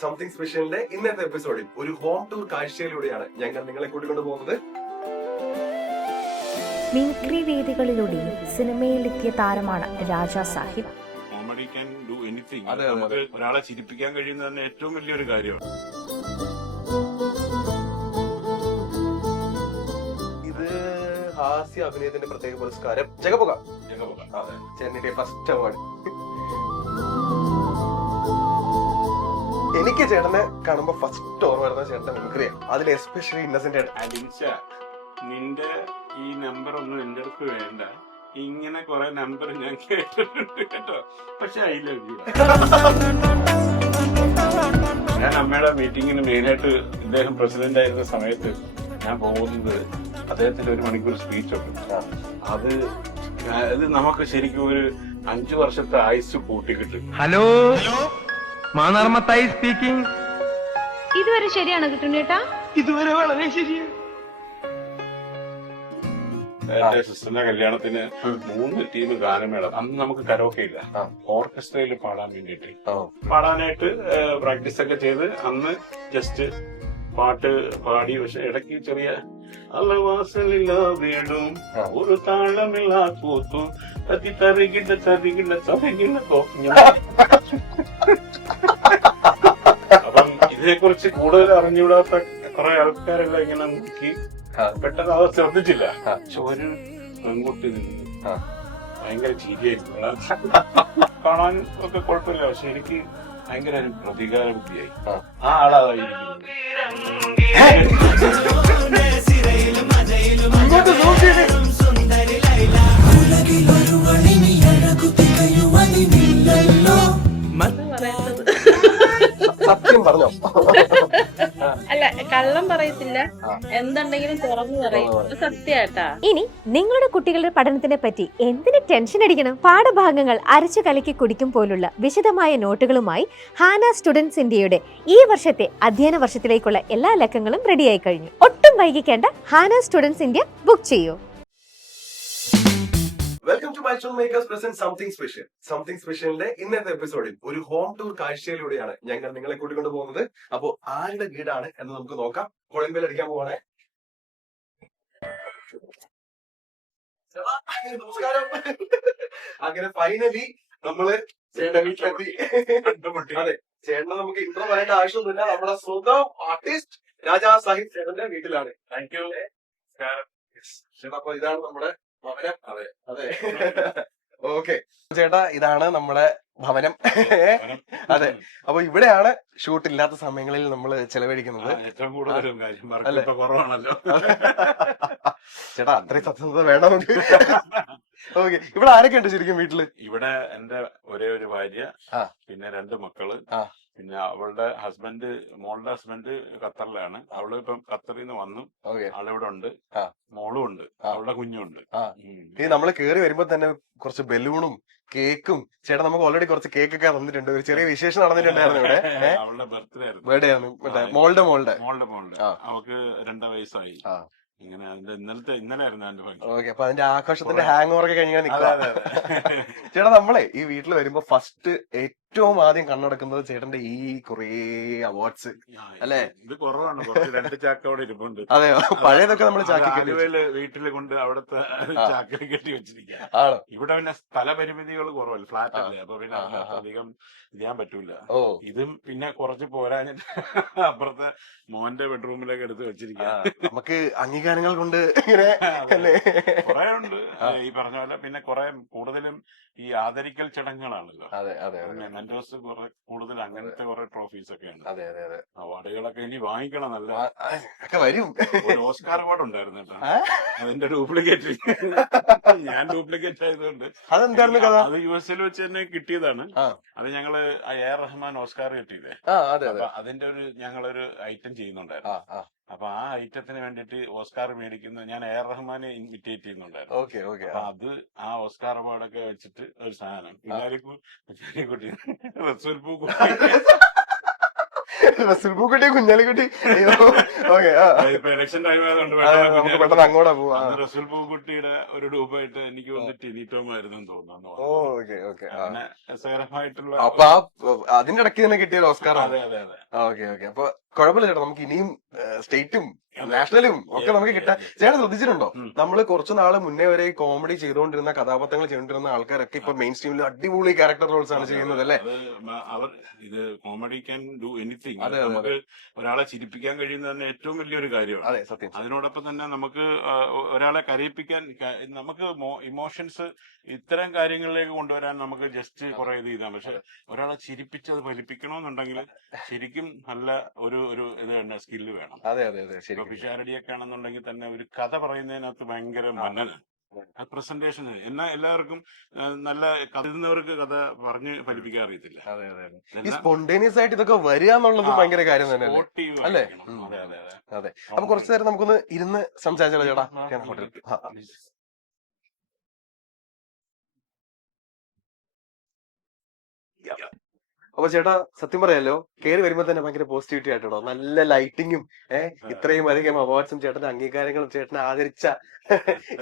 Something സ്പെഷ്യലിന്റെ ഇന്നത്തെ എപ്പിസോഡിൽ ഒരു ഹോം ടൂർ കാഴ്ചയിലൂടെയാണ് ഞങ്ങൾ നിങ്ങളെ കൂട്ടിക്കൊണ്ടു പോകുന്നത്. മിമിക്രി വേദികളിലൂടെ സിനിമയിലെത്തിയ താരമാണ് Raja Sahib. Comedy can do anything. നമുക്ക് ഒരാളെ ചിരിപ്പിക്കാൻ കഴിയുന്ന തന്നെ ഏറ്റവും വലിയൊരു കാര്യമാണ്. ഇത് ഹാസ്യ അഭിനയത്തിന്റെ പ്രത്യേക പുരസ്കാരം ജഗപുക ചെന്നൈയുടെ ഫസ്റ്റ് അവാർഡ്. എനിക്ക് ചേട്ടനെ കാണുമ്പോ ഫസ്റ്റ് ഓർമ്മ വരുന്ന ചേട്ടൻ മിമിക്രിയാണ്. അതിൽ എസ്പെഷ്യലി ഇന്നസെന്റ് അലിൻഷ, നിന്റെ ഈ നമ്പർ ഒന്നും എന്റെ അടുത്ത് വേണ്ട. ഇങ്ങനെ കുറെ നമ്പർ ഞാൻ കേട്ടിട്ടുണ്ട് കേട്ടോ. പക്ഷെ ഐ ലവ് യു. ഞാൻ അമ്മയുടെ മീറ്റിങ്ങിന് മെയിനായിട്ട് ഇദ്ദേഹം പ്രസിഡന്റ് ആയിരുന്ന സമയത്ത് ഞാൻ പോകുന്നത് അദ്ദേഹത്തിന്റെ 1 മണിക്കൂർ സ്പീച്ച് ഉണ്ട്. അത് നമുക്ക് ശരിക്കും ഒരു 5 വർഷത്തെ ആയുസ് കൂട്ടിക്കിട്ടും. Hello, മാനാർമത്തായി speaking. ഇതുവരെ ശരിയാണ് കിട്ടുന്നേട്ടാ? ഇതുവരെ വളരെ ശരിയാണ്. എന്റെ സിസ്റ്ററിന്റെ കല്യാണത്തിന് 3 ടീം ഗാനമേള. അന്ന് നമുക്ക് കരോക്കെ ഇല്ല, ഓർക്കസ്ട്രയിൽ പാടാൻ വേണ്ടിയിട്ട് പാടാനായിട്ട് പ്രാക്ടീസ് ഒക്കെ ചെയ്ത് അന്ന് ജസ്റ്റ് പാട്ട് പാടി. പക്ഷെ ഇടയ്ക്ക് ചെറിയ അലവാസലില്ല വീടും ഒരു താളമില്ലാ കൂത്തും തത്തി തറികിണ്ട തറികിണ്ട തറികിണ്ട തോന്നിയ. അപ്പം ഇതിനെക്കുറിച്ച് കൂടുതൽ അറിഞ്ഞുകൂടാത്ത കുറെ ആൾക്കാരെല്ലാം ഇങ്ങനെ നോക്കി പെട്ടെന്ന് അത് ശ്രദ്ധിച്ചില്ല. പക്ഷെ ഒരു പെൺകുട്ടി നിന്ന് ഭയങ്കര ചിരിയായിരുന്നു. കാണാൻ ഒക്കെ കുഴപ്പമില്ല, പക്ഷെ എനിക്ക് ഭയങ്കര ഒരു പ്രതികാര ബുദ്ധിയായി. ആ ആളായിരിക്കും. സത്യം പറഞ്ഞോ? അല്ല, കള്ളം പറയത്തില്ല, എന്തുണ്ടെങ്കിലും തുറന്നു പറയും. സത്യാട്ടാ. ഇനി നിങ്ങളുടെ കുട്ടികളുടെ പഠനത്തിനെ പറ്റി എന്തിന് ടെൻഷൻ അടിക്കണം? പാഠഭാഗങ്ങൾ അരച്ചു കലക്കി കുടിക്കും പോലുള്ള വിശദമായ നോട്ടുകളുമായി ഹാന സ്റ്റുഡൻസ് ഇന്ത്യയുടെ ഈ വർഷത്തെ അധ്യയന വർഷത്തിലേക്കുള്ള എല്ലാ ലക്കങ്ങളും റെഡിയായി കഴിഞ്ഞു. ഒട്ടും വൈകിക്കേണ്ട. ഹാന സ്റ്റുഡൻസ് ഇന്ത്യ ബുക്ക് ചെയ്യൂ. Welcome to my makers present something special. Something സ്പെഷ്യലിന്റെ ഇന്നത്തെ എപ്പിസോഡിൽ ഒരു ഹോം ടൂർ കാഴ്ചയിലൂടെയാണ് ഞങ്ങൾ നിങ്ങളെ കൂട്ടിക്കൊണ്ടു പോകുന്നത്. അപ്പോ ആരുടെ വീടാണ് എന്ന് നമുക്ക് നോക്കാം. കോളിംഗ് ബെൽ അടിക്കാൻ പോവാണേ. നമസ്കാരം. അങ്ങനെ ഫൈനലി നമ്മള് ചേട്ടൻ വീട്ടിലെത്തി. അതെ, ചേട്ടനെ നമുക്ക് ഇൻട്രോ പറയേണ്ട ആവശ്യമൊന്നുമില്ല. നമ്മുടെ സ്വന്തം ആർട്ടിസ്റ്റ് രാജാ സാഹിബ് ചേട്ടന്റെ വീട്ടിലാണ്. Thank you. ചേട്ടാ, അപ്പൊ ഇതാണ് നമ്മുടെ ഭവനം. അതെ അതെ, ഓക്കെ ചേട്ടാ, ഇതാണ് നമ്മുടെ ഭവനം. അതെ, അപ്പൊ ഇവിടെയാണ് ഷൂട്ട് ഇല്ലാത്ത സമയങ്ങളിൽ നമ്മൾ ചെലവഴിക്കുന്നത്. ഏറ്റവും കൂടുതലും കാര്യം കുറവാണല്ലോ ചേട്ടാ, അത്രയും സത്യസന്ധത വേണം നമുക്ക്. ഓക്കെ, ഇവിടെ ആരൊക്കെ ഉണ്ട് ശരിക്കും വീട്ടില്? ഇവിടെ എന്റെ ഒരേ ഒരു ഭാര്യ, പിന്നെ 2 മക്കള്, പിന്നെ അവളുടെ ഹസ്ബൻഡ്, മോളുടെ ഹസ്ബൻഡ് ഖത്തറിലാണ്. അവള് ഇപ്പം ഖത്തറിൽ നിന്ന് വന്നു. ആളിവിടെ ഉണ്ട്, മോളും ഉണ്ട്, അവളുടെ കുഞ്ഞുണ്ട്. ഈ നമ്മള് കേറി വരുമ്പോ തന്നെ കുറച്ച് ബലൂണും കേക്കും, ചേട്ടാ നമുക്ക് ഓൾറെഡി കുറച്ച് കേക്കൊക്കെ തന്നിട്ടുണ്ട്. ഒരു ചെറിയ വിശേഷം നടന്നിട്ടുണ്ടായിരുന്നു ഇവിടെ. അവളുടെ ബർത്ത്ഡേ ആയിരുന്നു. ബർത്ത്ഡേ ആണ് മോളുടെ അവൾക്ക് 2 വയസ്സായി. ഇങ്ങനെ അതിന്റെ ഇന്നലെ ആയിരുന്നു എന്റെ ഫംഗ്ഷൻ. ഓക്കെ, അപ്പൊ അതിന്റെ ആഘോഷത്തിന്റെ ഹാങ് ഓവർ ഒക്കെ കഴിഞ്ഞാൽ നിൽക്കാം. ചേട്ടാ, നമ്മളെ ഈ വീട്ടിൽ വരുമ്പോ ഫസ്റ്റ് ഏറ്റവും ആദ്യം കണ്ണടക്കുന്നത് ചേട്ടന്റെ ഈ കുറേ അവാർഡ്സ് അല്ലെ? ഇത് കുറവാണ്, കുറച്ച് 2 ചാക്ക് അവിടെ ഇരിപ്പുണ്ട്. അതെയോ? പഴയതൊക്കെ നമ്മൾ ചാക്കി വീട്ടില് കൊണ്ട് അവിടുത്തെ ചാക്കിൽ കെട്ടി വെച്ചിരിക്കുക. ആണോ? ഇവിടെ പിന്നെ സ്ഥല പരിമിതികൾ കുറവല്ല, ഫ്ലാറ്റ് അല്ലേ, അപ്പൊ പിന്നെ അധികം ചെയ്യാൻ പറ്റൂല. ഇതും പിന്നെ കുറച്ച് പോരാഞ്ഞിട്ട് അപ്പുറത്തെ മോന്റെ ബെഡ്റൂമിലേക്ക് എടുത്ത് വെച്ചിരിക്കുക. നമുക്ക് അംഗീകാരങ്ങൾ കൊണ്ട് ഇങ്ങനെ കുറെ ഉണ്ട് ഈ പറഞ്ഞ പോലെ. പിന്നെ കുറെ കൂടുതലും ഈ ആദരിക്കൽ ചടങ്ങുകളാണല്ലോ. മെന്റോസ് കുറെ കൂടുതൽ അങ്ങനത്തെ കുറെ ട്രോഫീസ് ഒക്കെ ഉണ്ട്. അവാർഡുകളൊക്കെ ഇനി വാങ്ങിക്കണം. നല്ല വരും. ഒരു ഓസ്കാർ അവാർഡ് ഉണ്ടായിരുന്നു കേട്ടോ, അതിന്റെ ഡ്യൂപ്ലിക്കേറ്റ്. ഞാൻ ഡ്യൂപ്ലിക്കേറ്റ് ആയതുകൊണ്ട് അത് US വെച്ച് തന്നെ കിട്ടിയതാണ്. അത് ഞങ്ങള് A.R. റഹ്മാൻ ഓസ്കാർ കിട്ടിയില്ലേ, അതിന്റെ ഒരു ഞങ്ങളൊരു ഐറ്റം ചെയ്യുന്നുണ്ടായിരുന്നു. അപ്പൊ ആ ഐറ്റത്തിന് വേണ്ടിട്ട് ഓസ്കാർ മേടിക്കുന്ന ഞാൻ A.R. റഹ്മാനെ ഇൻവിറ്റേറ്റ് ചെയ്യുന്നുണ്ടായിരുന്നു. അപ്പൊ അത് ആ ഓസ്കാർ അവാർഡൊക്കെ വെച്ചിട്ട് ഒരു സാധനം. കുട്ടി റസൂൽ പൂക്കുട്ടി കുഞ്ഞാലിക്കുട്ടി അയ്യോ ഓക്കെ ഇപ്പൊ ഇലക്ഷൻ ടൈം ആയതുകൊണ്ട് നമുക്ക് പെട്ടെന്ന് അങ്ങോട്ടാ പോവാ. റസൂൽ പൂക്കുട്ടിയുടെ ഒരു ഡൂപ്പായിട്ട് എനിക്ക് വന്ന് ടിനി ടോം ആയിരുന്നു തോന്നുന്നു. Okay okay. അങ്ങനെ രസകരമായിട്ടുള്ള അപ്പൊ അതിന്റെ ഇടയ്ക്ക് തന്നെ കിട്ടിയ ഓസ്കാർ. അതെ അതെ അതെ. Okay okay. അപ്പൊ കുഴപ്പമില്ല ചേട്ടാ, നമുക്ക് ഇനിയും സ്റ്റേറ്റും നാഷണലും ഒക്കെ നമുക്ക് കിട്ടാൻ. ചേട്ടൻ ശ്രദ്ധിച്ചിട്ടുണ്ടോ, നമ്മള് കുറച്ചു നാള് മുന്നേ വരെ കോമഡി ചെയ്തുകൊണ്ടിരുന്ന കഥാപാത്രങ്ങൾ ചെയ്തുകൊണ്ടിരുന്ന ആൾക്കാരൊക്കെ ഇപ്പൊ മെയിൻ സ്ട്രീമിൽ അടിപൊളി ക്യാരക്ടർ റോൾസ് ആണ് ചെയ്യുന്നത് അല്ലെ? അവർ ഇത് കോമഡി ക്യാൻ ഡു എനിത്തിങ്. നമുക്ക് ഒരാളെ ചിരിപ്പിക്കാൻ കഴിയുന്നത് തന്നെ ഏറ്റവും വലിയൊരു കാര്യമാണ്. അതെ സത്യം. അതിനോടൊപ്പം തന്നെ നമുക്ക് ഒരാളെ കരയിപ്പിക്കാൻ, നമുക്ക് ഇമോഷൻസ് ഇത്തരം കാര്യങ്ങളിലേക്ക് കൊണ്ടുവരാൻ നമുക്ക് ജസ്റ്റ് കുറെ ഇത് ചെയ്താൽ, പക്ഷെ ഒരാളെ ചിരിപ്പിച്ച് അത് ഫലിപ്പിക്കണമെന്നുണ്ടെങ്കിൽ ശരിക്കും നല്ല ഒരു ഇത് തന്നെ സ്കില്ല് വേണം. അതെ അതെ അതെ ശരി. പിഷാരടിയൊക്കെ ആണെന്നുണ്ടെങ്കിൽ തന്നെ ഒരു കഥ പറയുന്നതിനകത്ത് ഭയങ്കര മന്നനാണ്. പ്രസന്റേഷന് എന്നാ എല്ലാവർക്കും നല്ല കരുതുന്നവർക്ക് കഥ പറഞ്ഞ് ഫലിപ്പിക്കാൻ അറിയത്തില്ല. അതെ അതെ. ഈ സ്പോണ്ടേനിയസ് ആയിട്ട് ഇതൊക്കെ വരിക എന്നുള്ളത് ഭയങ്കര കാര്യം തന്നെ അല്ലേ? അതെ അതെ അതെ. അതെ. അപ്പൊ കുറച്ചു നേരം നമുക്കൊന്ന് ഇരുന്ന് സംസാരിച്ചാലോ ചേട്ടാ? അപ്പൊ ചേട്ടാ സത്യം പറയാലോ, കയറി വരുമ്പോ തന്നെ ഭയങ്കര പോസിറ്റിവിറ്റി ആയിട്ടോ, നല്ല ലൈറ്റിങ്ങും ഇത്രയും അധികം അവാർഡ്സും ചേട്ടന്റെ അംഗീകാരങ്ങളും ചേട്ടനെ ആദരിച്ച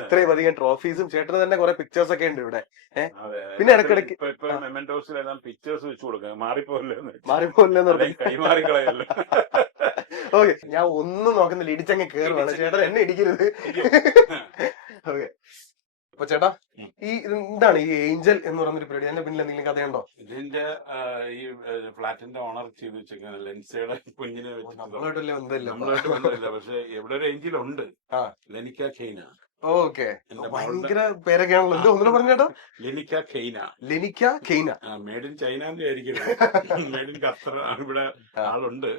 ഇത്രയും അധികം ട്രോഫീസും ചേട്ടന് തന്നെ കുറെ പിക്ചേഴ്സ് ഒക്കെ ഉണ്ട് ഇവിടെ. പിന്നെ ഇടക്കിടക്ക് പിക്ചേഴ്സ് വെച്ച് കൊടുക്കാം, മാറിപ്പോലെന്ന് കൈമാറിക്കളയല്ലോ. ഓക്കെ, ഞാൻ ഒന്നും നോക്കുന്നില്ല, ഇടിച്ചങ്ങ് കേറുവാണ്. ചേട്ടൻ എന്നെ ഇടിക്കരുത്. ഓക്കെ. അപ്പൊ ചേട്ടാ, ഈ എന്താണ് ഈ ഏഞ്ചൽ എന്ന് പറയുന്നൊരു പരിപാടി? അതിന്റെ പിന്നിൽ എന്തെങ്കിലും കഥയുണ്ടോ? ഇതിന്റെ ഈ ഫ്ലാറ്റിന്റെ ഓണർ ചെയ്ത് വെച്ചേക്കുന്ന ലെൻസയുടെ കുഞ്ഞിനെ വെച്ച് നമ്മളായിട്ട് ബന്ധമില്ല, പക്ഷെ എവിടെ ഒരു ഏഞ്ചൽ ഉണ്ട്, ലെനിക്ക ഖെയ്ന. ഓക്കെ, ഭയങ്കര പേരൊക്കെയാണല്ലോ. എന്തോ ഒന്നുകൂടെ പറഞ്ഞേട്ടോ? ലെനിക്ക ഖെയ്ന. ലെനിക്ക ഖെയ്ന. മേഡ് ഇൻ ചൈനന്റെ ആയിരിക്കും. മേഡ് ഇൻ ഖത്തർ ഇവിടെ ആളുണ്ട്.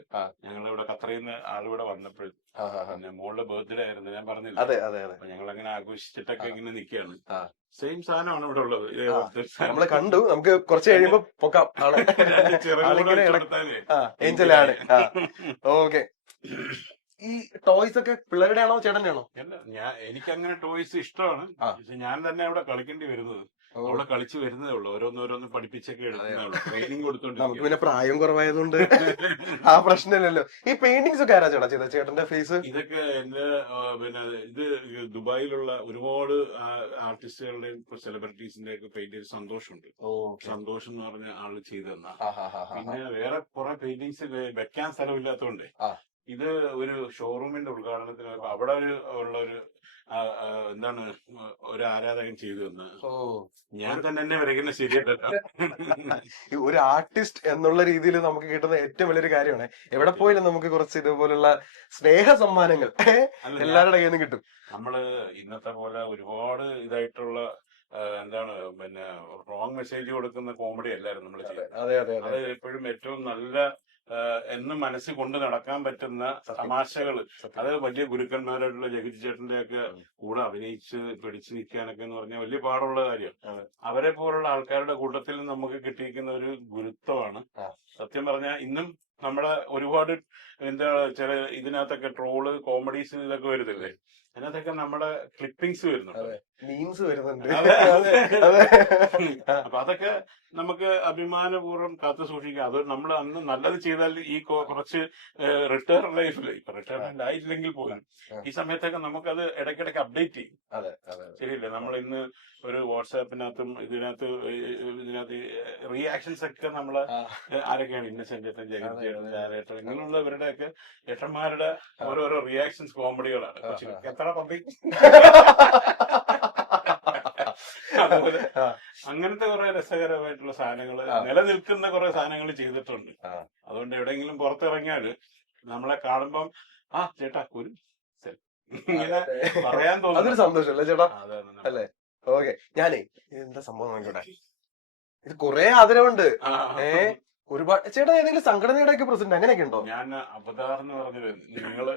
ഞങ്ങളിവിടെ ഖത്തറിൽ നിന്ന് ആളിവിടെ വന്നപ്പോഴും പിന്നെ മോളുടെ ബർത്ത്ഡേ ആയിരുന്നു, ഞാൻ പറഞ്ഞില്ല. അതെ അതെ അതെ. അപ്പൊ ഞങ്ങൾ അങ്ങനെ ആഘോഷിച്ചിട്ടൊക്കെ ഇങ്ങനെ നിൽക്കുകയാണ്. സെയിം സാധനമാണ് ഇവിടെ ഉള്ളത്. നമ്മള് കണ്ടു. നമുക്ക് കുറച്ച് കഴിയുമ്പോ പൊക്കാം. ഏഞ്ചലാണ്. ഓക്കെ. ഈ ടോയ്സ് ഒക്കെ പിള്ളേരുടെ ആണോ ചേട്ടന്റെ ആണോ? എനിക്ക് അങ്ങനെ ടോയ്സ് ഇഷ്ടമാണ്, പക്ഷെ ഞാൻ തന്നെ അവിടെ കളിക്കേണ്ടി വരുന്നത്. അവിടെ കളിച്ചു വരുന്നതേ ഉള്ളൂ, ഓരോന്നോരോന്ന് പഠിപ്പിച്ചൊക്കെ എടുക്കുന്നേ, ട്രെയിനിങ് കൊടുത്തോണ്ട്. നമുക്ക് പിന്നെ പ്രായം കുറവായതുകൊണ്ട് ആ പ്രശ്നമില്ലല്ലോ. ഈ പെയിന്റിങ്സ് ഒക്കെ ആരാ ചേട്ടാ ചെയ്ത? ചേട്ടന്റെ ഫേസ് ഇതൊക്കെ എന്റെ പിന്നെ ഇത് ദുബായിലുള്ള ഒരുപാട് ആർട്ടിസ്റ്റുകളുടെയും സെലിബ്രിറ്റീസിന്റെ ഒക്കെ പെയിന്റിങ് സന്തോഷമുണ്ട്. സന്തോഷം എന്ന് പറഞ്ഞ ആള് ചെയ്തു തന്ന. പിന്നെ വേറെ കുറെ പെയിന്റിങ്സ് വെക്കാൻ സ്ഥലമില്ലാത്തതുകൊണ്ടേ ഇത് ഒരു ഷോറൂമിന്റെ ഉദ്ഘാടനത്തിന് അവിടെ ഉള്ളൊരു എന്താണ് ഒരു ആരാധകൻ ചെയ്തു തന്നത്. ഞാൻ തന്നെ വരയ്ക്കുന്ന ശരിയല്ല. ഒരു ആർട്ടിസ്റ്റ് എന്നുള്ള രീതിയിൽ നമുക്ക് കിട്ടുന്ന ഏറ്റവും വലിയൊരു കാര്യമാണ്. എവിടെ പോയാലും നമുക്ക് കുറച്ച് ഇതുപോലുള്ള സ്നേഹ സമ്മാനങ്ങൾ എല്ലാവരുടെ കയ്യിൽ നിന്ന് കിട്ടും. നമ്മള് ഇന്നത്തെ പോലെ ഒരുപാട് ഇതായിട്ടുള്ള എന്താണ് പിന്നെ റോങ് മെസ്സേജ് കൊടുക്കുന്ന കോമഡി അല്ലായിരുന്നു നമ്മൾ ചെയ്യുന്നത്. അത് എപ്പോഴും ഏറ്റവും നല്ല എന്നും മനസ്സിൽ കൊണ്ട് നടക്കാൻ പറ്റുന്ന തമാശകൾ. അത് വലിയ ഗുരുക്കന്മാരായിട്ടുള്ള ജഗതി ചേട്ടന്റെ ഒക്കെ കൂടെ അഭിനയിച്ച് പിടിച്ചു നിൽക്കാനൊക്കെ എന്ന് പറഞ്ഞാൽ വലിയ പാടുള്ള കാര്യമാണ്. അവരെ പോലുള്ള ആൾക്കാരുടെ കൂട്ടത്തിൽ നമുക്ക് കിട്ടിയിരിക്കുന്ന ഒരു ഗുരുത്വമാണ്. സത്യം പറഞ്ഞാൽ ഇന്നും നമ്മുടെ ഒരുപാട് എന്താ ചില ഇതിനകത്തൊക്കെ ട്രോള് കോമഡീസ് ഇതൊക്കെ വരുന്നില്ലേ, അതിനകത്തൊക്കെ നമ്മുടെ ക്ലിപ്പിംഗ്സ് വരുന്നുണ്ട്, മീംസ് വരുന്നുണ്ട്. അപ്പൊ അതൊക്കെ നമുക്ക് അഭിമാനപൂർവ്വം കാത്തു സൂക്ഷിക്കാം. അത് നമ്മൾ അന്ന് നല്ലത് ചെയ്താൽ ഈ കുറച്ച് റിട്ടയർ ലൈഫിൽ, ഇപ്പൊ റിട്ടയർമെന്റ് ആയിട്ടില്ലെങ്കിൽ പോലും ഈ സമയത്തൊക്കെ നമുക്കത് ഇടയ്ക്കിടയ്ക്ക് അപ്ഡേറ്റ് ചെയ്യും. ശരിയല്ലേ? നമ്മൾ ഇന്ന് ഒരു വാട്സാപ്പിനകത്തും ഇതിനകത്ത് റിയാക്ഷൻസ് ഒക്കെ നമ്മള് ആരൊക്കെയാണ് ഇന്നസെന്റ് ചേട്ടൻ, ജഗതി ചേട്ടൻ, ജാലേട്ടൻ, ഇങ്ങനെയുള്ളവരുടെ ഒക്കെ ചേട്ടന്മാരുടെ ഓരോരോ റിയാക്ഷൻസ് കോമഡികളാണ്. എത്ര പബ്ലിക് അതുപോലെ അങ്ങനത്തെ കുറെ രസകരമായിട്ടുള്ള സാധനങ്ങൾ, നിലനിൽക്കുന്ന കുറെ സാധനങ്ങൾ ചെയ്തിട്ടുണ്ട്. അതുകൊണ്ട് എവിടെയെങ്കിലും പുറത്തിറങ്ങിയാല് നമ്മളെ കാണുമ്പം ചേട്ടാ ഒരു ഇങ്ങനെ പറയാൻ തോന്നുന്നു. അതൊരു സന്തോഷമല്ലേ ചേട്ടാ? അല്ലേ? ഓക്കെ. ഞാനേ എന്താ സംഭവം നോക്കിയോട്ടെ, ഇത് കുറെ ആദരവുണ്ട്. ഒരുപാട്. ചേട്ടാ ഏതെങ്കിലും സംഘടനയുടെ ഒക്കെ പ്രസിഡന്റ് അങ്ങനെയൊക്കെ ഉണ്ടോ? ഞാൻ അവതാർ എന്ന് പറഞ്ഞത്, നിങ്ങള്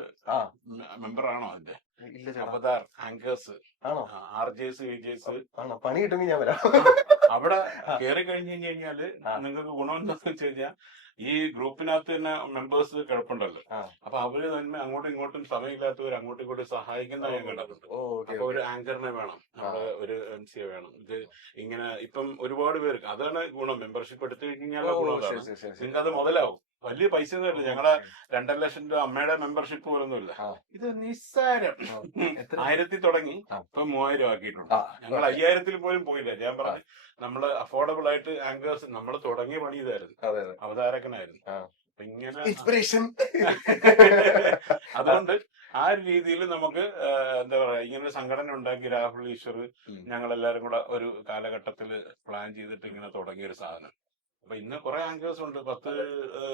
മെമ്പർ ആണോ അതിന്റെ? അവതാർ ആങ്കേഴ്സ് ആണോ? RJs VJs ആണോ? പണി കിട്ടുമെങ്കിൽ ഞാൻ വരാം. അവിടെ കയറി കഴിഞ്ഞു കഴിഞ്ഞാല് നിങ്ങൾക്ക് ഗുണം എന്താന്ന് വെച്ച് കഴിഞ്ഞാൽ ഈ ഗ്രൂപ്പിനകത്ത് തന്നെ മെമ്പേഴ്സ് കിടപ്പുണ്ടല്ലോ. അപ്പൊ അവര് തന്നെ അങ്ങോട്ടും ഇങ്ങോട്ടും സമയമില്ലാത്തവർ അങ്ങോട്ടും ഇങ്ങോട്ടും സഹായിക്കുന്ന ഞാൻ കണ്ടിട്ടുണ്ട്. അപ്പൊ ഒരു ആങ്കറിനെ വേണം, അവിടെ ഒരു MC വേണം. ഇത് ഇങ്ങനെ ഇപ്പം ഒരുപാട് പേർക്ക് അതാണ് ഗുണം. മെമ്പർഷിപ്പ് എടുത്തു കഴിഞ്ഞാൽ ഗുണം നിങ്ങൾക്ക് അത് മുതലാവും. വലിയ പൈസ ഒന്നുമില്ല. ഞങ്ങളെ 2.5 ലക്ഷം രൂപ അമ്മയുടെ മെമ്പർഷിപ്പ് പോലൊന്നുമില്ല. ഇത് നിസ്സാരം. 1000 തുടങ്ങി ഇപ്പൊ 3000 ആക്കിയിട്ടുണ്ട്. ഞങ്ങൾ 5000 പോലും പോയില്ല. ഞാൻ പറഞ്ഞു നമ്മള് അഫോർഡബിൾ ആയിട്ട് ആങ്കേഴ്സ് നമ്മൾ തുടങ്ങിയ പണി ഇതായിരുന്നു, അവതാരകനായിരുന്നു. അപ്പൊ ഇങ്ങനെ ഇൻസ്പിറേഷൻ. അതുകൊണ്ട് ആ ഒരു രീതിയിൽ നമുക്ക് എന്താ പറയാ ഇങ്ങനെ ഒരു സംഘടന ഉണ്ടാക്കി രാഹുൽ ഈശ്വർ ഞങ്ങളെല്ലാരും കൂടെ ഒരു കാലഘട്ടത്തിൽ പ്ലാൻ ചെയ്തിട്ട് ഇങ്ങനെ തുടങ്ങിയ ഒരു സാധനം. അപ്പൊ ഇന്ന് കുറെ ആങ്കേഴ്സ് ഉണ്ട്,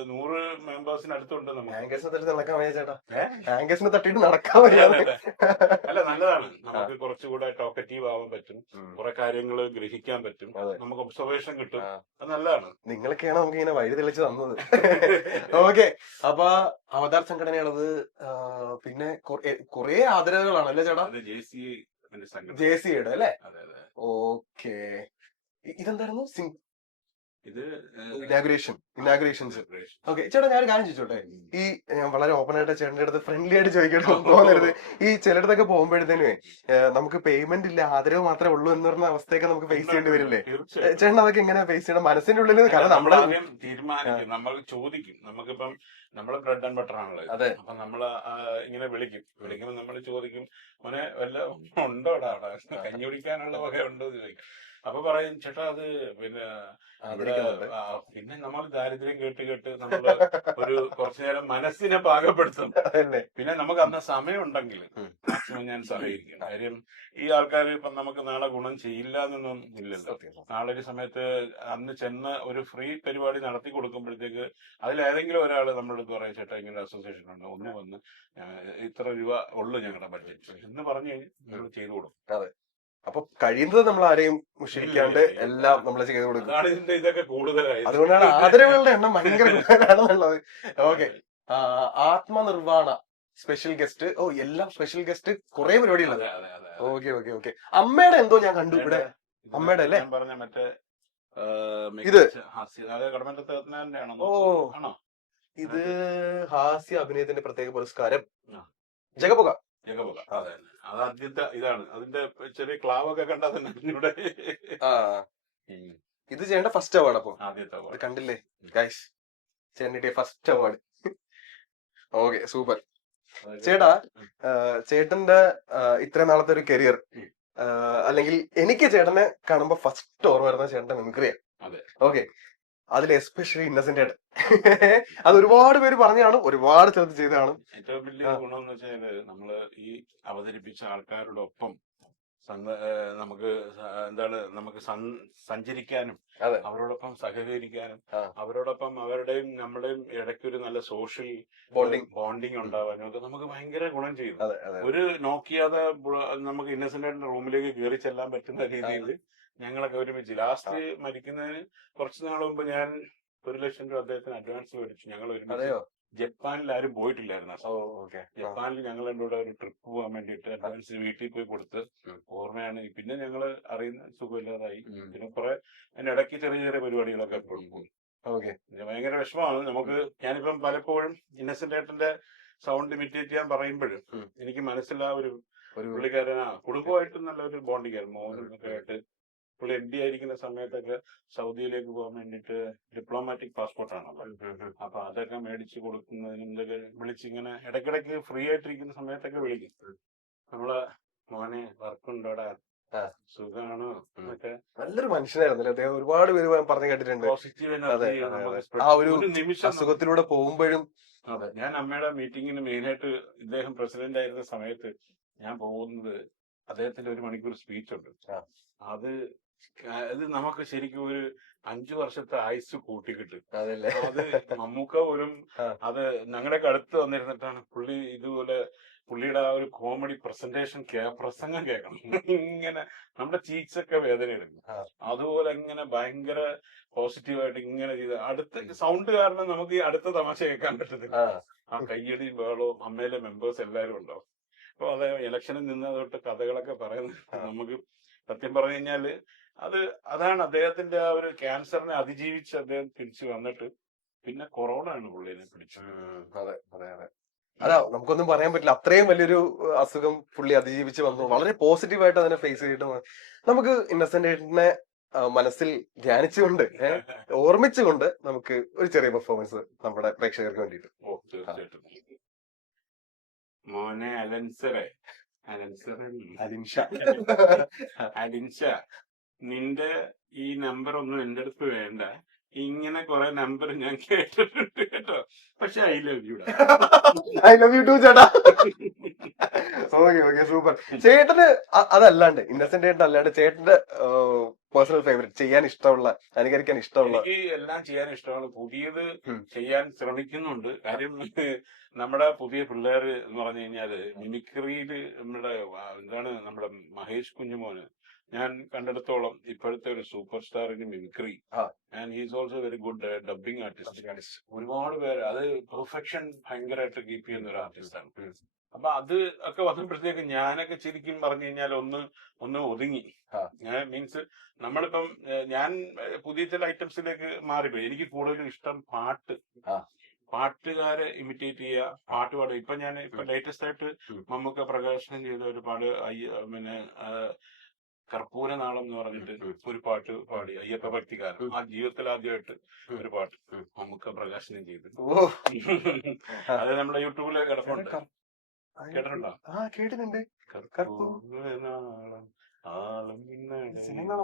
100 മെമ്പേഴ്സിന് അടുത്തുണ്ട് നമുക്ക്. ആങ്കേഴ്സിനെ തട്ടി നടക്കാൻ വയ്യ ചേട്ടാ, ആങ്കേഴ്സിനെ തട്ടിട്ട് നടക്കാൻ വയ്യാതെ. അല്ല നല്ലതാണ്, നമുക്ക് കുറച്ചുകൂടെ ടോക്കറ്റീവ് ആവാൻ പറ്റും, കുറെ കാര്യങ്ങൾ ഗ്രഹിക്കാൻ പറ്റും, നമുക്ക് ഒബ്സർവേഷൻ കിട്ടും, അത് നല്ലതാണ്. നിങ്ങളൊക്കെയാണ് നമുക്ക് ഇങ്ങനെ വഴി തെളിച്ച് തന്നത്. ഓക്കെ, അപ്പൊ അവതാർ സംഘടനയാണത്. പിന്നെ കുറെ ആദരവുകളാണ് അല്ലേ ചേട്ടാ? JCA അല്ലേ? ഓക്കെ, ഇതെന്തായിരുന്നു? ഇത് ഇനാഗുറേഷൻസ്. ഓക്കെ ചേട്ടാ, ഞാൻ ഒരു കാര്യം ചോദിച്ചോട്ടെ, ഈ ഞാൻ വളരെ ഓപ്പൺ ആയിട്ട് ചേട്ടന്റെ അടുത്ത് ഫ്രണ്ട്ലി ആയിട്ട് ചോദിക്കട്ടെ, തോന്നരുത്. ഈ ചിലയിടത്തൊക്കെ പോകുമ്പോഴത്തേനുവേ നമുക്ക് പേയ്മെന്റ് ഇല്ല, ആദരവ് മാത്രമേ ഉള്ളൂ എന്ന് പറഞ്ഞ അവസ്ഥയൊക്കെ നമുക്ക് ഫേസ് ചെയ്യേണ്ടി വരില്ലേ? ചേട്ടൻ അതൊക്കെ എങ്ങനെ ഫേസ് ചെയ്യണം മനസ്സിന്റെ ഉള്ളിൽ? കാരണം നമ്മുടെ തീരുമാനിക്കും, നമ്മൾ ചോദിക്കും. നമുക്കിപ്പം നമ്മള് ബ്രെഡ് ആൻഡ് ബട്ടർ ആണല്ലോ. അപ്പൊ നമ്മള് ഇങ്ങനെ വിളിക്കുമ്പോ നമ്മൾ ചോദിക്കും, മോനെ വല്ല ഉണ്ടോടാ അവിടെ കഞ്ഞി കുടിക്കാനുള്ള വക ഉണ്ടോ എന്ന് ചോദിക്കും. അപ്പൊ പറയും ചേട്ടാ അത് പിന്നെ നമ്മൾ ദാരിദ്ര്യം കേട്ട് നമ്മള് ഒരു കുറച്ചു നേരം മനസ്സിനെ പാകപ്പെടുത്തും. പിന്നെ നമുക്ക് അന്ന് സമയം ഉണ്ടെങ്കിൽ മാക്സിമം ഞാൻ സഹകരിക്കും. കാര്യം ഈ ആൾക്കാർ ഇപ്പൊ നമുക്ക് നാളെ ഗുണം ചെയ്യില്ല എന്നൊന്നും ഇല്ലല്ലോ. നാളെ ഒരു സമയത്ത് അന്ന് ചെന്ന് ഒരു ഫ്രീ പരിപാടി നടത്തി കൊടുക്കുമ്പോഴത്തേക്ക് അതിലേതെങ്കിലും ഒരാൾ നമ്മുടെ അടുത്ത് പറയും ചേട്ടാ ഇങ്ങനെ അസോസിയേഷൻ ഉണ്ട്, ഒന്ന് വന്ന് ഇത്ര രൂപ ഉള്ളു ഞങ്ങളുടെ ബഡ്ജറ്റ് എന്ന് പറഞ്ഞു കഴിഞ്ഞാൽ നമ്മൾ ചെയ്തു കൊടുക്കും. അപ്പൊ കഴിയുന്നത് നമ്മൾ ആരെയും മുഷിപ്പിക്കാണ്ട് എല്ലാം നമ്മൾ ചെയ്ത് കൊടുക്കും. ഇതൊക്കെ കൂടുതലായി, അതുകൊണ്ടാണ് ആദരവുകളുടെ എണ്ണം ഭയങ്കര കൂടുതലാണെന്നുള്ളത്. ഓക്കെ, ആത്മനിർവാണ സ്പെഷ്യൽ ഗസ്റ്റ്. ഓ, എല്ലാം സ്പെഷ്യൽ ഗസ്റ്റ്, കുറെ പരിപാടിയുള്ളത്. ഓക്കെ. അമ്മയുടെ എന്തോ ഞാൻ കണ്ടു ഇവിടെ. അമ്മയുടെ അല്ലേ പറഞ്ഞ മറ്റേ ഇത്? ഓ, ഇത് ഹാസ്യ അഭിനയത്തിന്റെ പ്രത്യേക പുരസ്കാരം ജഗപുക. അതെ, അത് ആദ്യത്തെ ഇതാണ്. അതിന്റെ ചെറിയ ക്ലാവൊക്കെ കണ്ടാ തന്നെ ഇവിടെ. ഇത് ചെയ്യേണ്ട ഫസ്റ്റ് അവാർഡ്. അപ്പൊ ആദ്യത്തെ അവാർഡ് കണ്ടില്ലേ ഗൈസ്, ചേട്ടൻ ഫസ്റ്റ് അവാർഡ്. Okay, super. ചേട്ടാ, ചേട്ടന്റെ ഇത്രയും നാളത്തെ ഒരു കരിയർ, അല്ലെങ്കിൽ എനിക്ക് ചേട്ടനെ കാണുമ്പോ ഫസ്റ്റ് ഓർമ്മ വരുന്ന ചേട്ടന്റെ മിമിക്രിയാണ്. ഓക്കെ, അതിൽ എസ്പെഷ്യലി ഇന്നസെന്റ് ആയിട്ട് അത് ഒരുപാട് പേര് പറഞ്ഞാണ്, ഒരുപാട് സ്ഥലത്ത് ചെയ്തതാണ്. ഏറ്റവും വലിയ ഗുണം എന്ന് വെച്ചാല് നമ്മള് ഈ അവതരിപ്പിച്ച ആൾക്കാരോടൊപ്പം നമുക്ക് എന്താണ് നമുക്ക് സഞ്ചരിക്കാനും അവരോടൊപ്പം സഹകരിക്കാനും അവരോടൊപ്പം അവരുടെയും നമ്മുടെയും ഇടയ്ക്കൊരു നല്ല സോഷ്യൽ ബോണ്ടിങ് ഉണ്ടാവാനും ഒക്കെ നമുക്ക് ഭയങ്കര ഗുണം ചെയ്തു. ഒരു നോക്കിയാതെ നമുക്ക് ഇന്നസെന്റ് റൂമിലേക്ക് കയറി ചെല്ലാൻ പറ്റുന്ന രീതിയിൽ ഞങ്ങളൊക്കെ ഒരുമിച്ച് ലാസ്റ്റ് മരിക്കുന്നതിന് കുറച്ച് നാൾ മുമ്പ് ഞാൻ 1 ലക്ഷം രൂപ അദ്ദേഹത്തിന് അഡ്വാൻസ് മേടിച്ചു. ഞങ്ങൾ ഒരുമിച്ച് ജപ്പാനിൽ ആരും പോയിട്ടില്ലായിരുന്നു. ജപ്പാനിൽ ഞങ്ങൾ എൻ്റെ കൂടെ ഒരു ട്രിപ്പ് പോകാൻ വേണ്ടിയിട്ട് അഡ്വാൻസ് വീട്ടിൽ പോയി കൊടുത്ത് ഓർമ്മയാണ്. പിന്നെ ഞങ്ങള് അറിയുന്ന സുഖമില്ലാതായി. പിന്നെ കുറെ അതിന്റെ ഇടയ്ക്ക് ചെറിയ ചെറിയ പരിപാടികളൊക്കെ പോയി. ഭയങ്കര വിഷമമാണ് നമുക്ക്. ഞാനിപ്പം പലപ്പോഴും ഇന്നസെന്റ് ഏട്ടന്റെ സൗണ്ട് ഇമിറ്റേറ്റ് ചെയ്യാൻ പറയുമ്പോഴും എനിക്ക് മനസ്സിലാ ഒരു പുള്ളിക്കാരനാ കുടുംബമായിട്ടും നല്ല ഒരു ബോണ്ടിങ് ആയിരുന്നു. മോനൊക്കെ ആയിട്ട് പുള്ളി MD ആയിരിക്കുന്ന സമയത്തൊക്കെ സൗദിയിലേക്ക് പോകാൻ വേണ്ടിട്ട് ഡിപ്ലോമാറ്റിക് പാസ്പോർട്ടാണല്ലോ. അപ്പൊ അതൊക്കെ മേടിച്ചു കൊടുക്കുന്നതിനും ഇതൊക്കെ വിളിച്ചിങ്ങനെ ഇടയ്ക്കിടയ്ക്ക് ഫ്രീ ആയിട്ടിരിക്കുന്ന സമയത്തൊക്കെ വിളിക്കും. നമ്മള് മോനെ വർക്കുണ്ടോടാ, സുഖാണോ എന്നൊക്കെ. നല്ലൊരു മനുഷ്യനായിരുന്നു അദ്ദേഹം. ഒരുപാട് പേര് പറഞ്ഞു കേട്ടിട്ടുണ്ട്. പോസിറ്റീവ് ആ ഒരു നിമിഷം അസുഖത്തിലൂടെ പോകുമ്പോഴും. അതെ, ഞാൻ അമ്മയുടെ മീറ്റിങ്ങിന് മെയിനായിട്ട് ഇദ്ദേഹം പ്രസിഡന്റ് ആയിരുന്ന സമയത്ത് ഞാൻ പോകുന്നത് അദ്ദേഹത്തിന്റെ 1 മണിക്കൂർ സ്പീച്ച് ഉണ്ട്. അത് നമുക്ക് ശരിക്കും ഒരു 5 വർഷത്തെ ആയുസ് കൂട്ടിക്കിട്ടും. അത് മമ്മൂക്ക പോലും അത് ഞങ്ങളുടെ അടുത്ത് വന്നിരുന്നിട്ടാണ് പുള്ളി ഇതുപോലെ പുള്ളിയുടെ ആ ഒരു കോമഡി പ്രസംഗം കേൾക്കണം. ഇങ്ങനെ നമ്മുടെ ചീക്സ് ഒക്കെ വേദന എടുക്കും. അതുപോലെ ഇങ്ങനെ ഭയങ്കര പോസിറ്റീവായിട്ട് ഇങ്ങനെ ചെയ്ത് അടുത്ത സൗണ്ട് കാരണം നമുക്ക് ഈ അടുത്ത തമാശ കേൾക്കാൻ പറ്റത്തില്ല. ആ കയ്യടി ബഹളവും അമ്മയിലെ മെമ്പേഴ്സ് എല്ലാവരും ഉണ്ടാവും. അപ്പൊ അത് ഇലക്ഷനിൽ നിന്ന് തൊട്ട് കഥകളൊക്കെ പറയുന്നത് നമുക്ക് സത്യം പറഞ്ഞു കഴിഞ്ഞാല് അതാണ് അദ്ദേഹത്തിന്റെ ആ ഒരു ക്യാൻസറിനെ അതിജീവിച്ച് അദ്ദേഹം തിരിച്ചു വന്നിട്ട് പിന്നെ കൊറോണ ആണ് പുള്ളിനെ പിടിച്ചത്. അതാ നമുക്കൊന്നും പറയാൻ പറ്റില്ല. അത്രയും വലിയൊരു അസുഖം പുള്ളി അതിജീവിച്ച് വന്നു. വളരെ പോസിറ്റീവായിട്ട് അതിനെ ഫേസ് ചെയ്തിട്ട് നമുക്ക് ഇന്നസെന്റ് ഏട്ടനെ മനസ്സിൽ ധ്യാനിച്ചുകൊണ്ട് ഓർമ്മിച്ചുകൊണ്ട് നമുക്ക് ഒരു ചെറിയ പെർഫോമൻസ് നമ്മുടെ പ്രേക്ഷകർക്ക് വേണ്ടിയിട്ട്. ഓ തീർച്ചയായിട്ടും. മോനെ അലൻസറെ അലിൻഷ, നിന്റെ ഈ നമ്പർ ഒന്നും എന്റെ അടുത്ത് വേണ്ട. ഇങ്ങനെ കുറെ നമ്പർ ഞാൻ കേട്ടിട്ടുണ്ട് കേട്ടോ. പക്ഷെ I love you. I love you too ചേട്ടാ. Okay okay super. ചേട്ടന് അതല്ലാണ്ട് ഇന്നസെന്റ് ചേട്ടൻ അല്ലാണ്ട് ചേട്ടന്റെ പേഴ്സണൽ ഫേവറേറ്റ്, ചെയ്യാൻ ഇഷ്ടമുള്ള, അനുകരിക്കാൻ ഇഷ്ടമുള്ള? എനിക്ക് എല്ലാം ചെയ്യാൻ ഇഷ്ടമാണ്. പുതിയത് ചെയ്യാൻ ശ്രമിക്കുന്നുണ്ട്. കാര്യം നമ്മുടെ പുതിയ പിള്ളേർ എന്ന് പറഞ്ഞു കഴിഞ്ഞാല് മിമിക്രിയില് നമ്മുടെ മഹേഷ് കുഞ്ഞുമോന് ഞാൻ കണ്ടെടുത്തോളം ഇപ്പോഴത്തെ ഒരു super star in mimicry. And he's also very good dubbing artist. ഒരുപാട് പേര് അത് പെർഫെക്ഷൻ ഭയങ്കരമായിട്ട് കീപ്പ് ചെയ്യുന്ന ഒരു ആർട്ടിസ്റ്റാണ്. അപ്പൊ അത് ഒക്കെ വന്നപ്പോഴത്തേക്ക് ഞാനൊക്കെ ശരിക്കും പറഞ്ഞു കഴിഞ്ഞാൽ ഒന്ന് ഒതുങ്ങി. മീൻസ് നമ്മളിപ്പം ഞാൻ പുതിയ ചില ഐറ്റംസിലേക്ക് മാറിപ്പോയി. എനിക്ക് കൂടുതലും ഇഷ്ടം പാട്ടുകാരെ ഇമിറ്റേറ്റ് ചെയ്യുക, പാട്ട് പാടുക. ഇപ്പൊ ഞാൻ ലേറ്റസ്റ്റ് ആയിട്ട് മമ്മൂക്ക പ്രകാശനം ചെയ്ത ഒരുപാട് പിന്നെ കർപ്പൂരനാളം എന്ന് പറഞ്ഞിട്ട് ഒരു പാട്ട് പാടി, അയ്യപ്പ ഭക്തികാരൻ. ആ ജീവിതത്തിൽ ആദ്യമായിട്ട് ഒരു പാട്ട് മമ്മൂക്ക പ്രകാശനം ചെയ്തു. അത് നമ്മുടെ യൂട്യൂബില് കിടപ്പുണ്ട്. കേട്ടിട്ടുണ്ടോ? കേട്ടിട്ടുണ്ട്.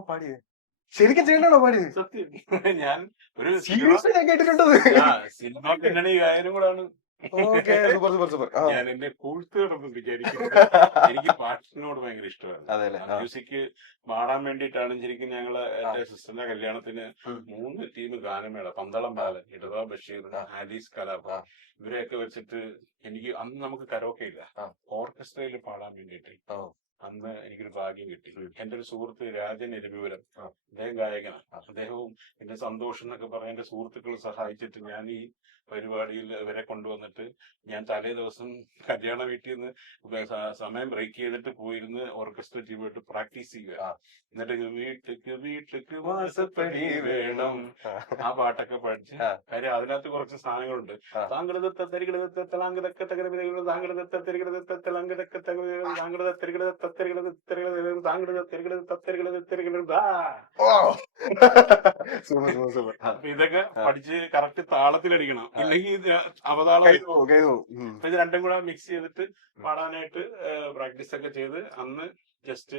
പാടിയത് ശരിക്കും ചെയ്യണോ പാടിയത്? സത്യം. ഞാൻ ഒരു ഞാൻ കേട്ടിട്ടുണ്ട്. സിനിമ പിന്നണി ഗായനും കൂടാണ്. ഞാൻ എന്റെ കൂഴ്ത്ത് കിടന്ന് വിചാരിക്കും. എനിക്ക് പാട്ടിനോട് ഭയങ്കര ഇഷ്ടമാണ്. മ്യൂസിക് പാടാൻ വേണ്ടിയിട്ടാണ് ശരിക്കും ഞങ്ങള് എന്റെ സിസ്റ്ററിന്റെ കല്യാണത്തിന് 3 ടീം ഗാനമേള, പന്തളം ബാലൻ, ഇടവ ബഷീർ, ആലീസ് കലാപ, ഇവരെയൊക്കെ വെച്ചിട്ട് എനിക്ക് അന്ന് നമുക്ക് കരോക്കെ ഇല്ല, ഓർക്കസ്ട്രയിൽ പാടാൻ വേണ്ടിയിട്ട് അന്ന് എനിക്കൊരു ഭാഗ്യം കിട്ടി. എന്റെ ഒരു സുഹൃത്ത് രാജൻ എരവിപുരം, അദ്ദേഹം ഗായകനാണ്. അദ്ദേഹവും എന്റെ സന്തോഷം എന്നൊക്കെ പറയാൻ എന്റെ സുഹൃത്തുക്കൾ സഹായിച്ചിട്ട് ഞാൻ ഈ പരിപാടിയിൽ ഇവരെ കൊണ്ടുവന്നിട്ട് ഞാൻ തലേ ദിവസം കല്യാണ വീട്ടിൽ നിന്ന് സമയം ബ്രേക്ക് ചെയ്തിട്ട് പോയിരുന്ന് ഓർക്കസ്ട്ര ടീമായിട്ട് പ്രാക്ടീസ് ചെയ്യുക. എന്നിട്ട് വീട്ടിലേക്ക് വാസപ്പടി വേണം ആ പാട്ടൊക്കെ പഠിച്ച്. കാര്യം അതിനകത്ത് കുറച്ച് സാധനങ്ങളുണ്ട്. താങ്കളത്തെ തരികിടത്തെ തലാങ്കതൊക്കെ തകരവിതകൾ, താങ്കളത്തെ തരികിടത്തെ തലാങ്കതൊക്കെ താങ്കളത്തെ തരികിടത്തെ ഇതൊക്കെ പഠിച്ച് കറക്റ്റ് താളത്തിലടിക്കണം, ഇല്ലെങ്കിൽ അവതാളം. ഇത് രണ്ടും കൂടെ മിക്സ് ചെയ്തിട്ട് പാടാനായിട്ട് പ്രാക്ടീസ് ഒക്കെ ചെയ്ത് അന്ന് ജസ്റ്റ്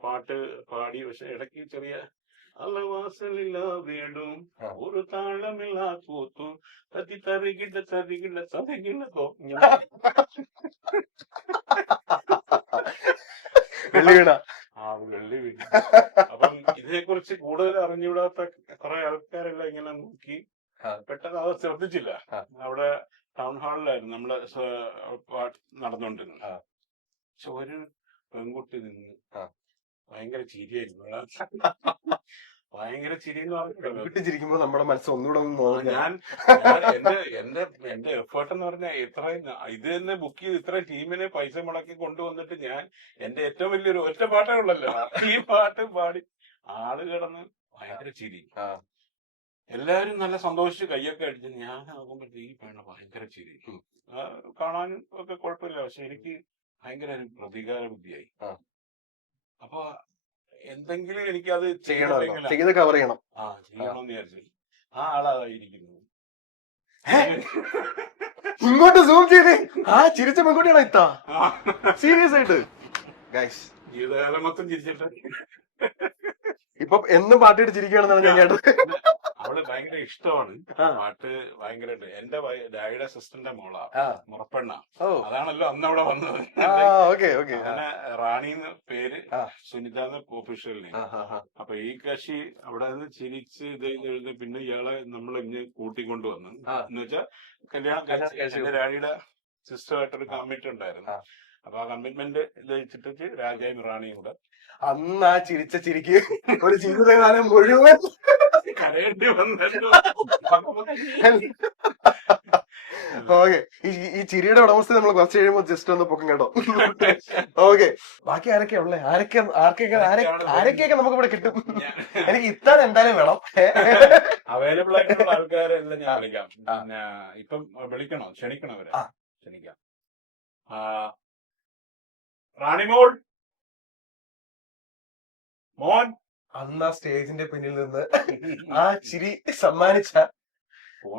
പാട്ട് പാടി. പക്ഷെ ഇടയ്ക്ക് ചെറിയ അലവാസലില്ല വേണ്ടും ഒരു താളമില്ലാ കൂത്തും തത്തി തറികില്ല തറികില്ല തറികില്ല വെള്ളി വീണ. അപ്പം ഇതിനെക്കുറിച്ച് കൂടുതൽ അറിഞ്ഞുകൂടാത്ത കുറെ ആൾക്കാരെല്ലാം ഇങ്ങനെ നോക്കി പെട്ടെന്ന് അത് ശ്രദ്ധിച്ചില്ല. അവിടെ ടൗൺ ഹാളിലായിരുന്നു നമ്മള് നടന്നുകൊണ്ടിരുന്നത്. പക്ഷെ ഒരു പെൺകുട്ടി നിന്ന് ഭയങ്കര ചിരിയായിരുന്നു. ഭയങ്കര ചിരി എന്ന് പറഞ്ഞിരിക്കുമ്പോ നമ്മുടെ മനസ്സ് ഒന്നുകൂടെ ഞാൻ എന്റെ എഫേർട്ട് എന്ന് പറഞ്ഞാൽ ഇത്രയും ഇത് തന്നെ ബുക്ക് ചെയ്ത് ഇത്രയും ടീമിനെ പൈസ മുടക്കി കൊണ്ടുവന്നിട്ട് ഞാൻ എന്റെ ഏറ്റവും വലിയൊരു ഒറ്റ പാട്ടേ ഉള്ളല്ലോ, ഈ പാട്ട് പാടി ആള് കിടന്ന് ഭയങ്കര ചിരി. എല്ലാരും നല്ല സന്തോഷിച്ച് കയ്യൊക്കെ അടിച്ച് ഞാൻ ആകുമ്പോഴത്തേക്ക് ഈ പെണ്ണ ഭയങ്കര ചിരി. കാണാനും ഒക്കെ കുഴപ്പമില്ല. പക്ഷെ എനിക്ക് ഭയങ്കര ഒരു പ്രതികാര ബുദ്ധിയായി. അപ്പൊ എന്തെങ്കിലും എനിക്കത് ചെയ്ത് കവർ ചെയ്യണം. ചെയ്യണമെന്ന് വിചാരിച്ചു. ആ ആളായിരിക്കുന്നു. ഇങ്ങോട്ട് സൂം ചെയ്തേ. ചിരിച്ച പെൺകുട്ടിയാണോ ഇത്താ? സീരിയസ് ആയിട്ട് ജീവിതകാലം മൊത്തം ചിരിച്ചിട്ട് ഇപ്പൊ എന്നും പാട്ടിട്ട് ചിരിക്കുകയാണെന്നാണ് ഞാൻ കേട്ടത്. അവള് ഭയങ്കര ഇഷ്ടമാണ് പാട്ട് ഭയങ്കരമായിട്ട്. എന്റെ ഡാഡിയുടെ സിസ്റ്ററിന്റെ മോളാ മുറപ്പെണ്ണ. അതാണല്ലോ അന്ന് അവിടെ വന്നത്. അങ്ങനെ റാണിന്ന് പേര്, സുനിത ഒഫീഷ്യൽ നെയിം. അപ്പൊ ഈ കക്ഷി അവിടെ നിന്ന് ചിരിച്ച് ഇത് എഴുതി. പിന്നെ ഇയാളെ നമ്മൾ ഇങ്ങനെ കൂട്ടിക്കൊണ്ടു വന്നു. എന്ന് വെച്ചാൽ കല്യാണം എന്റെ ഡാഡിയുടെ സിസ്റ്ററായിട്ടൊരു കമ്മിറ്റ് ഉണ്ടായിരുന്നു. അപ്പൊ ആ കമ്മിറ്റ്മെന്റ് ഇത് വെച്ചിട്ട് രാജായും റാണിയും കൂടെ അന്ന് ആ ചിരിച്ച ചിരിക്ക് ഒരു ജീവിതകാലം മുഴുവൻ കരയേണ്ടി വന്നല്ലോ. ഓക്കെ, ഈ ചിരിയുടെ ഉടമസ്ഥ നമ്മൾ കുറച്ച് കഴിയുമ്പോ ജസ്റ്റ് ഒന്ന് പൊക്കും കേട്ടോ. ഓക്കെ, ബാക്കി ആരൊക്കെയാ ഉള്ളേ? ആരൊക്കെയൊക്കെ നമുക്ക് ഇവിടെ കിട്ടും? എനിക്ക് ഇത്താൻ എന്തായാലും വേണം. അവൈലബിൾ ആയിട്ടുള്ള ആൾക്കാരെല്ലാം ഞാൻ വിളിക്കാം. പിന്നെ ഇപ്പം വിളിക്കണോ? ക്ഷണിക്കണോ അവരെ? ക്ഷണിക്കാം. റാണിമോൾ, മോൻ അന്ന് ആ സ്റ്റേജിന്റെ പിന്നിൽ നിന്ന് ആ ചിരി സമ്മാനിച്ച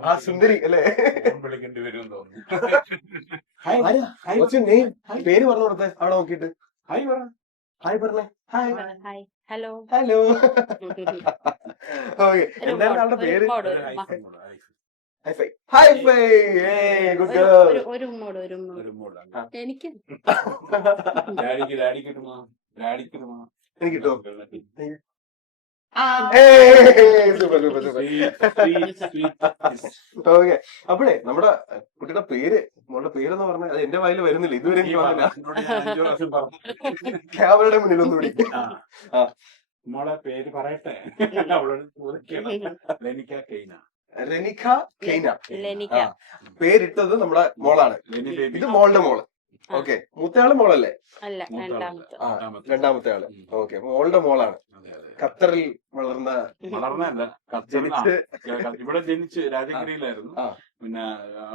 ആ സുന്ദരി അല്ലേ? വിളിക്കേണ്ടി വരും തോന്നുന്നു. പേര് പറഞ്ഞു കൊടുത്തേ അവിടെ നോക്കിട്ട്. ഹായ് പറ, ഹായ് പറഞ്ഞേ. Hi hi hello hello. Okay, എന്തായാലും ആളുടെ പേര് ഗുഡ് ഗേൾ. ഒരു മോഡ് എനിക്ക് എനിക്ക് കിട്ടോ? ഓക്കെ, അപ്പോഴേ നമ്മുടെ കുട്ടിയുടെ പേര്, മോളുടെ പേരെന്ന് പറഞ്ഞാൽ അത് എന്റെ വായിൽ വരുന്നില്ല ഇതുവരെ. എനിക്ക് വന്നില്ല. ക്യാമറയുടെ മുന്നിൽ ഒന്ന് വിളിക്കും. മോളെ പേര് പറയട്ടെ? റെനിക കെയ്ന. പേരിട്ടത് നമ്മുടെ മോളാണ്. ഇത് മോളുടെ മോള്. ഓക്കെ, മൂത്തയാള് മോളല്ലേ? അല്ല, രണ്ടാമത്തെ ആള്. ഓക്കെ, മോളുടെ മോളാണ്. ഖത്തറിൽ വളർന്നല്ല, ജനിച്ച് ഇവിടെ ജനിച്ച് രാജഗിരിയിലായിരുന്നു. പിന്നെ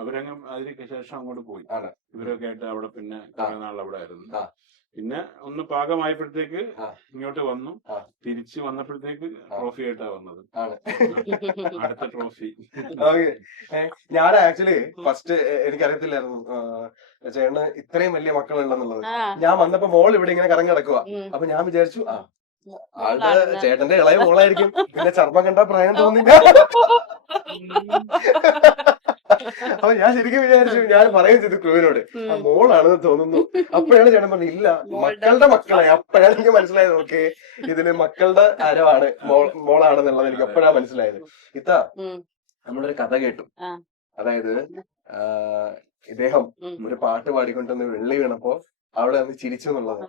അവരങ്ങ് അതിന് ശേഷം അങ്ങോട്ട് പോയി. ഇവരൊക്കെ ആയിട്ട് അവിടെ പിന്നെ കുറെ നാൾ അവിടെ ആയിരുന്നു. പിന്നെ ഒന്ന് പാകമായപ്പോഴത്തേക്ക് ഇങ്ങോട്ട് വന്നു. തിരിച്ചു വന്നപ്പോഴത്തേക്ക് ട്രോഫി ആയിട്ടാ വന്നത്. അടുത്ത ട്രോഫി. ഞാൻ ആക്ച്വലി ഫസ്റ്റ് എനിക്കറിയത്തില്ലായിരുന്നു ചേട്ടന് ഇത്രയും വലിയ മക്കളുണ്ടെന്നുള്ളത്. ഞാൻ വന്നപ്പോ മോൾ ഇവിടെ ഇങ്ങനെ കറങ്ങി കിടക്കുക. അപ്പൊ ഞാൻ വിചാരിച്ചു ആളുടെ ചേട്ടന്റെ ഇളയ മോളായിരിക്കും. പിന്നെ ചർമ്മം കണ്ടാ പ്രായം തോന്നില്ല. അപ്പൊ ഞാൻ ശരിക്കും വിചാരിച്ചു, ഞാൻ പറയുകയും ചെയ്തു ക്രൂവിനോട് മോളാണെന്ന് തോന്നുന്നു. അപ്പോഴാണ് ചേട്ടൻ പറഞ്ഞു ഇല്ല മക്കളുടെ മക്കളെ. അപ്പോഴാണ് എനിക്ക് മനസ്സിലായത് ഓക്കെ ഇതിന് മക്കളുടെ അരവാണ് മോളാണെന്നുള്ളത് എനിക്ക് അപ്പോഴാണ് മനസ്സിലായത്. ഇത്ത നമ്മളൊരു കഥ കേട്ടു. അതായത് ഇദ്ദേഹം ഒരു പാട്ട് പാടിക്കൊണ്ടുവന്ന് വെള്ളി വീണപ്പോ അവിടെ വന്ന് ചിരിച്ചു എന്നുള്ളത്.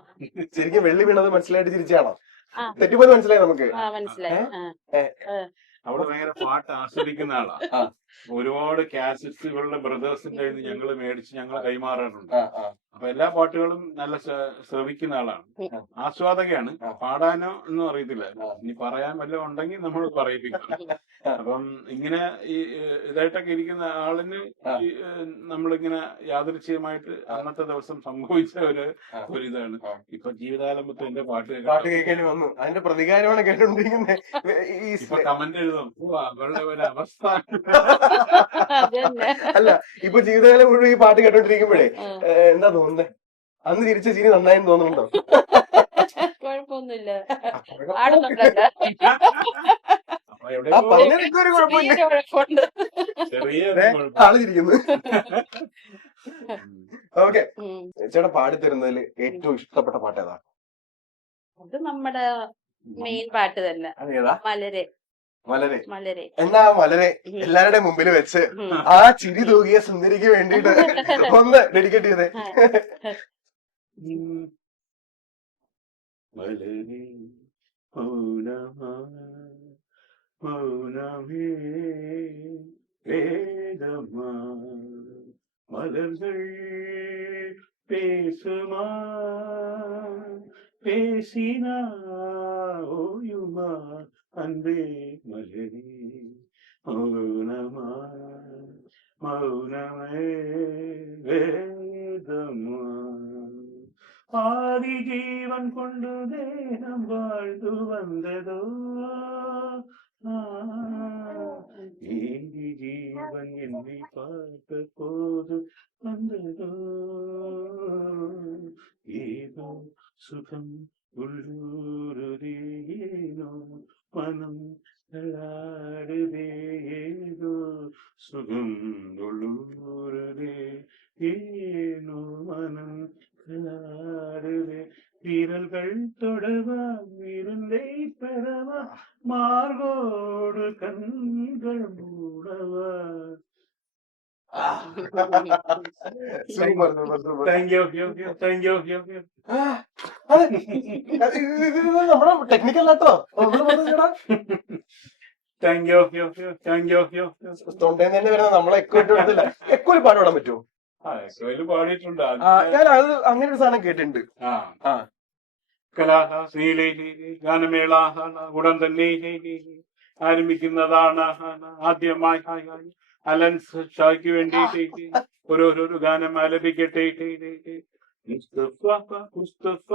ശരിക്കും വെള്ളി വീണത് മനസ്സിലായിട്ട് ചിരിച്ചാണോ? തെറ്റിപ്പോയി മനസ്സിലായി നമുക്ക്. അവിടെ ഭയങ്കര പാട്ട് ആസ്വദിക്കുന്ന ആളാ. ഒരുപാട് കാസറ്റുകളുടെ ബ്രദേഴ്സിന്റെ ഞങ്ങള് മേടിച്ച് ഞങ്ങൾ കൈമാറാറുണ്ട്. അപ്പൊ എല്ലാ പാട്ടുകളും നല്ല ശ്രവിക്കുന്ന ആളാണ്. ആസ്വാദകയാണ്. പാടാനോ ഒന്നും അറിയത്തില്ല. ഇനി പറയാൻ വല്ലതും ഉണ്ടെങ്കിൽ നമ്മൾ പറയിപ്പിക്കണം. അപ്പം ഇങ്ങനെ ഈ ഇതായിട്ടൊക്കെ ഇരിക്കുന്ന ആളിന് നമ്മളിങ്ങനെ യാദൃച്ഛികമായിട്ട് അന്നത്തെ ദിവസം സംഭവിച്ച ഒരിതാണ്. ഇപ്പൊ ജീവിതാലംബത്തെ എന്റെ പാട്ട് കേൾക്കേണ്ടി വന്നു. അതിന്റെ പ്രതികാരമാണ് കേട്ടോണ്ടിരിക്കുന്നത്. ഇപ്പൊ കമന്റ് എഴുതും അവളുടെ ഒരു അവസ്ഥ. അല്ല, ഇപ്പൊ ജീവിതകാലം മുഴുവൻ ഈ പാട്ട് കേട്ടോണ്ടിരിക്കുമ്പോഴേ എന്താ തോന്നുന്നത്? അന്ന് ചിരിച്ച ചിരി നന്നായെന്ന് തോന്നുന്നുണ്ടോ? കുഴപ്പമൊന്നുമില്ല. പറഞ്ഞൊരു കുഴപ്പമില്ല. ആള് ചിരിക്കുന്നു. ഓക്കെ, ചേട്ടാ പാടിത്തരുന്നതിൽ ഏറ്റവും ഇഷ്ടപ്പെട്ട പാട്ട് ഏതാ? അത് നമ്മുടെ മെയിൻ പാട്ട് തന്നെ. അതേതാ? മലരെ. മലരെ. മലരെ. എന്നാ മലരെ എല്ലാവരുടെയും മുമ്പിൽ വെച്ച് ആ ചിരി തൂകിയ സുന്ദരിക്ക് വേണ്ടിട്ട് ഒന്ന് ഡെഡിക്കേറ്റ് ചെയ്തേ. மௌனமே வேதமா மலர்கள் பேசுமா பேசினா ஓயுமா அன்பே மலரே மௌனமா மௌனமே வேதமா ஆதி ஜீவன் கொண்டு தேகம் வாழ்ந்து வந்ததோ ஏதி ஜீவன் என்னை பார்த்த போது வந்ததோ ஏதோ சுகம் உள்ளூருதே ஏனோ மனம் நல்லாடுதே ஏதோ சுகம் உள்ளூருதே ஏனோ மனம் நல்லாடுதே விரல்கள் தொடவா விருந்தை பெறவா மார்போடு கண்கள் மூடவா. നമ്മുടെ ടെക്നിക്കല്ലാട്ടോ. തൊണ്ടേന്ന് തന്നെ വരുന്ന നമ്മളെ എക്കോ ഇട്ട് കൊടുത്തില്ല. എക്കോയിൽ പാട്ട് പാടാൻ പറ്റുമോ? പാടിയിട്ടുണ്ട്. ഞാൻ അത് അങ്ങനെ ഒരു സാധനം കേട്ടിട്ടുണ്ട്. ഗാനമേള ഉടൻ തന്നെ ആരംഭിക്കുന്നതാണ്. ആദ്യമായി അലൻസ് ഷായ്ക്ക് വേണ്ടിയിട്ട് ഓരോരോ ഗാനം ആലപിക്കട്ടെ. Mustafa Mustafa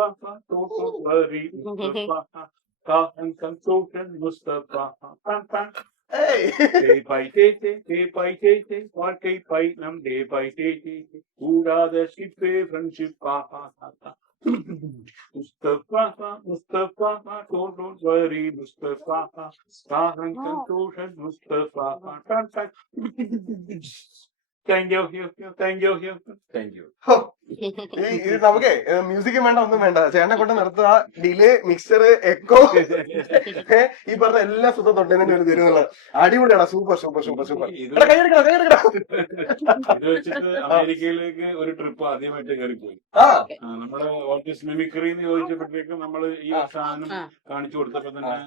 Kahan Consultant Mustafa. Hey. Day by day, what day by nam day by day. കൂടാതെ ഷിപ്പേ friendship Mustafa, don't worry, Mustafa. Kahan Consultant Mustafa. Thank you. ഇത് നമുക്കേ മ്യൂസിക്കും വേണ്ട ഒന്നും വേണ്ട, ചേട്ടനെ കൊണ്ട് നിർത്തുക. ഡിലേ, മിക്സർ, എക്കോ, ഈ പറഞ്ഞ എല്ലാ സുഖം തൊട്ടേന്നെ ഒരു തരുന്നുള്ള. അടിപൊളിയാണ്. സൂപ്പർ. കൈയെടുക്കണം. ഇത് വെച്ചിട്ട് അമേരിക്കയിലേക്ക് ഒരു ട്രിപ്പ് ആദ്യമായിട്ട് കയറിപ്പോയി. നമ്മള് വാട്ട് ഈസ് മിമിക്രി എന്ന് ചോദിച്ചപ്പോഴത്തേക്കും നമ്മള് ഈ സാധനം കാണിച്ചു കൊടുത്തപ്പോ തന്നെ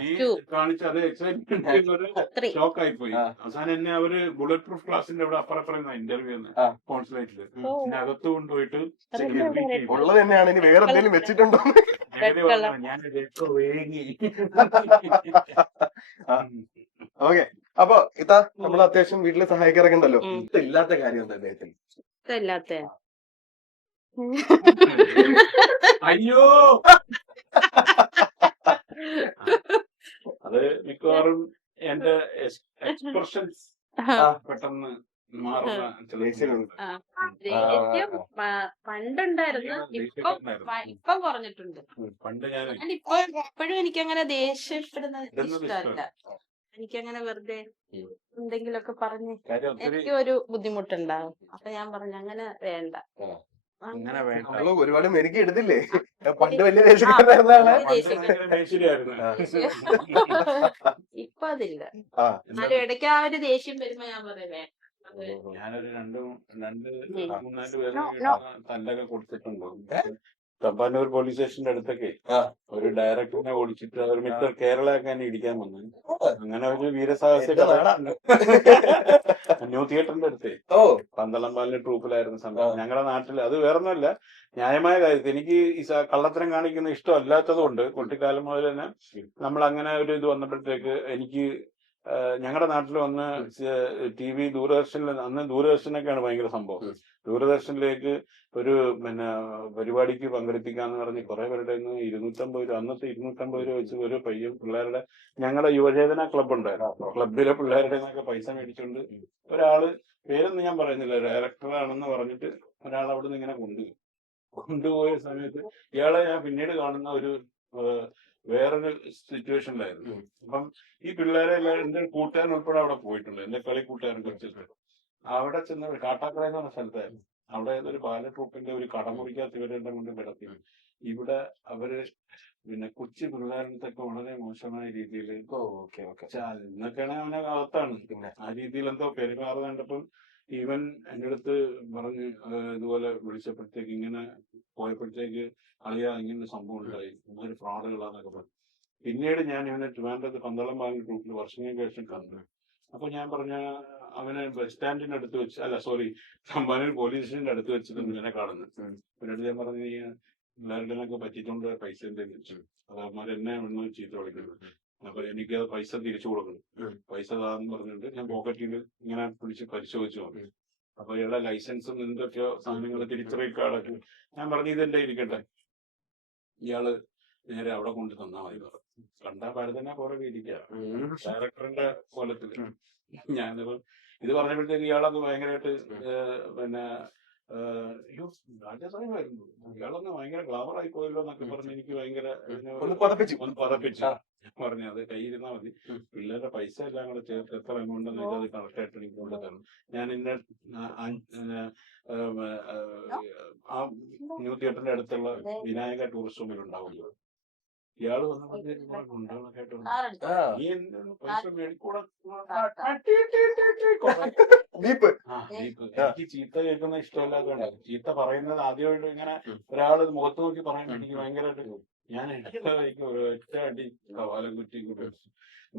നീ കാണിച്ച അതേ എക്സൈറ്റ്മെന്റ് ഷോക്ക് ആയിപ്പോയി. അവസാനം എന്നെ അവര് ബുള്ളറ്റ് പ്രൂഫ് ക്ലാസിന്റെ അവിടെ അപ്പുറപ്പുറം ഇന്റർവ്യൂ കോൺസുലേറ്റില് എന്നെ അകത്ത് കൊണ്ടുപോയിട്ട് ഉള്ളത് തന്നെയാണ്. ഇനി വേറെ എന്തെങ്കിലും വെച്ചിട്ടുണ്ടോ? ഞാൻ വേങ്ങി. ഓക്കെ, അപ്പൊ ഇതാ നമ്മൾ അത്യാവശ്യം വീട്ടില് സഹായിക്കാറൊക്കെ ഉണ്ടല്ലോ. ഇല്ലാത്ത കാര്യം എന്താ അദ്ദേഹത്തിന്? ഇല്ലാത്ത അയ്യോ, അത് മിക്കവാറും എന്റെ എക്സ്പ്രഷൻസ് പെട്ടെന്ന് മാറുന്ന പണ്ടുണ്ടായിരുന്നു, ഇപ്പം കുറഞ്ഞിട്ടുണ്ട്. പണ്ട് ഞാൻ ഇപ്പോഴും എനിക്കങ്ങനെ ദേഷ്യപ്പെടുന്ന ഇഷ്ടമല്ല. എനിക്കങ്ങനെ വെറുതെ എന്തെങ്കിലുമൊക്കെ പറഞ്ഞ് എനിക്ക് ഒരു ബുദ്ധിമുട്ടുണ്ടാവും. അപ്പൊ ഞാൻ പറഞ്ഞു അങ്ങനെ വേണ്ട. അങ്ങനെ വേണ്ട. ഒരുപാട് മെരുക്കി എടുത്തില്ലേ? പണ്ട് വലിയ ദേഷ്യക്കാരനായിരുന്നു. ഇപ്പൊ അതില്ല. എന്നാലും ഇടയ്ക്ക് ആ ഒരു ദേഷ്യം വരുമ്പോ ഞാൻ പറയേ ഞാനൊരു രണ്ട് മൂന്നാല് പേര് തല്ലൊക്കെ കൊടുത്തിട്ടുണ്ടോ? തമ്പാനൂർ പോലീസ് സ്റ്റേഷന്റെ അടുത്തൊക്കെ ഒരു ഡയറക്ടറിനെ ഓടിച്ചിട്ട് അവർ മിസ്റ്റർ കേരള ഒക്കെ എന്നെ ഇടിക്കാൻ വന്നു. അങ്ങനെ ഒരു വീരസാഹസ ന്യൂ തിയേറ്ററിന്റെ അടുത്ത് പന്തളംപാലിന്റെ ട്രൂപ്പിലായിരുന്ന സംഭവം. ഞങ്ങളുടെ നാട്ടിൽ അത് വേറൊന്നുമല്ല, ന്യായമായ കാര്യത്തിൽ എനിക്ക് ഈ കള്ളത്തരം കാണിക്കുന്ന ഇഷ്ടമല്ലാത്തത് കൊണ്ട് കുട്ടിക്കാലം മുതൽ തന്നെ നമ്മൾ അങ്ങനെ ഒരു ഇത് വന്നപ്പോഴത്തേക്ക് എനിക്ക് ഞങ്ങളുടെ നാട്ടിൽ വന്ന് TV ദൂരദർശനിൽ, അന്ന് ദൂരദർശനൊക്കെയാണ് ഭയങ്കര സംഭവം. ദൂരദർശനിലേക്ക് ഒരു പരിപാടിക്ക് പങ്കെടുപ്പിക്കാന്ന് പറഞ്ഞ് കുറെ പേരുടെ 250 രൂപ, അന്നത്തെ 250 രൂപ വെച്ച് ഒരു പയ്യൻ പിള്ളേരുടെ, ഞങ്ങളുടെ യുവചേതന ക്ലബ് ഉണ്ടായിരുന്നു, ക്ലബിലെ പിള്ളേരുടെ നിന്നൊക്കെ പൈസ മേടിച്ചുകൊണ്ട് ഒരാള്, പേരൊന്നും ഞാൻ പറയുന്നില്ല, ഡയറക്ടറാണെന്ന് പറഞ്ഞിട്ട് ഒരാൾ അവിടെ നിന്ന് ഇങ്ങനെ കൊണ്ടുപോയ സമയത്ത് ഇയാളെ ഞാൻ പിന്നീട് കാണുന്ന ഒരു വേറൊരു സിറ്റുവേഷനിലായിരുന്നു. അപ്പം ഈ പിള്ളേരെ എന്റെ കൂട്ടുകാരൻ ഉൾപ്പെടെ അവിടെ പോയിട്ടുണ്ട്, എന്റെ കളി കൂട്ടുകാരൻ കുറച്ച്. അവിടെ ചെന്ന കാട്ടാക്കട എന്ന് പറഞ്ഞ സ്ഥലത്തായിരുന്നു. അവിടെ ഒരു ബാല ട്രൂപ്പിന്റെ ഒരു കടമുറിക്കകത്ത് ഇവരെല്ലാം കൊണ്ട് കിടത്തി. ഇവിടെ അവര് കൊച്ചു പിള്ളേരിടത്തൊക്കെ വളരെ മോശമായ രീതിയിൽ ഇന്നൊക്കെയാണ് അവനെ അകത്താണ്. ആ രീതിയിൽ എന്തോ പെരുമാറുന്ന കണ്ടപ്പം ഈവൻ എന്റെ അടുത്ത് പറഞ്ഞ് ഇതുപോലെ വിളിച്ചപ്പോഴത്തേക്ക് ഇങ്ങനെ പോയപ്പോഴത്തേക്ക് അളിയാ ഇങ്ങനെ സംഭവം ഉണ്ടായി, ഒരു ഫ്രോഡുകളാന്നൊക്കെ പറഞ്ഞു. പിന്നീട് ഞാൻ ഇവനെ ട്രിവാൻഡ്രത്ത് പന്തളംപാലിന്റെ ട്രൂപ്പിൽ വർഷങ്ങൾക്ക് ശേഷം കണ്ടു. അപ്പൊ ഞാൻ പറഞ്ഞ അവനെ ബസ് സ്റ്റാൻഡിന്റെ അടുത്ത് വെച്ച്, അല്ല സോറി, തമ്പാനൂർ പോലീസ് സ്റ്റേഷന്റെ അടുത്ത് വെച്ചിട്ട് ഇങ്ങനെ കാണുന്നു. പിന്നീട് ഞാൻ പറഞ്ഞു പിള്ളേരുടെയൊക്കെ പറ്റിക്കൊണ്ട് പൈസ എന്തെങ്കിലും വെച്ചു, അത് അവന്മാരെന്നെ ഒന്ന് ചീത്ത വിളിക്കുന്നത്. അപ്പൊ എനിക്ക് അത് പൈസ തിരിച്ചു കൊടുക്കണം, പൈസ താന്ന് പറഞ്ഞിട്ട് ഞാൻ പോക്കറ്റിൽ ഇങ്ങനെ പിടിച്ച് പരിശോധിച്ചു നോക്കി. അപ്പൊ ഇയാളുടെ ലൈസൻസും എന്തൊക്കെയോ സാധനങ്ങൾ, തിരിച്ചറിയൽ കാർഡൊക്കെ. ഞാൻ പറഞ്ഞു ഇതെല്ലാം ഇരിക്കട്ടെ, ഇയാള് നേരെ അവിടെ കൊണ്ട് തന്നാ മതി പറഞ്ഞു. കണ്ടാ പരതന്നെ പോലെ ഇരിക്കുക ഡയറക്ടറിന്റെ കോലത്തില്. ഞാനിപ്പോ ഇത് പറഞ്ഞപ്പോഴത്തേക്ക് ഇയാളൊന്ന് ഭയങ്കരമായിട്ട് അയ്യോ രാജസാഹിബായിരുന്നു, ഇയാളൊന്ന് ഭയങ്കര ഗ്ലാമറായി പോയല്ലോ എന്നൊക്കെ പറഞ്ഞ് എനിക്ക് ഭയങ്കര ഒന്ന് പതപ്പിച്ചു. ഞാൻ പറഞ്ഞു അത് കയ്യിരുന്നാ മതി, പിള്ളേരുടെ പൈസ എല്ലാം കൂടെ ചേർത്ത് എത്ര എമൗണ്ട് എന്ന് അത് കറക്റ്റ് ആയിട്ട് എനിക്ക് കൊണ്ട് തരണം. ഞാൻ ഇന്ന ആ ന്യൂ തിയേറ്ററിന്റെ അടുത്തുള്ള വിനായക ടൂറിസ്റ്റ് റൂമിൽ ഉണ്ടാവുമല്ലോ, ഇയാള് വന്നപ്പോഴത്തേക്ക് പൈസ മേടിക്കൂടെ. എനിക്ക് ചീത്ത കേൾക്കുന്ന ഇഷ്ടമല്ലാത്തതുകൊണ്ട്, ചീത്ത പറയുന്നത് ആദ്യമായിട്ട് ഇങ്ങനെ ഒരാള് മുഖത്ത് നോക്കി പറയുമ്പോൾ എനിക്ക് ഭയങ്കരമായിട്ട് ഞാൻ ഒറ്റ അടി കവാലം കുറ്റി കൂട്ടി.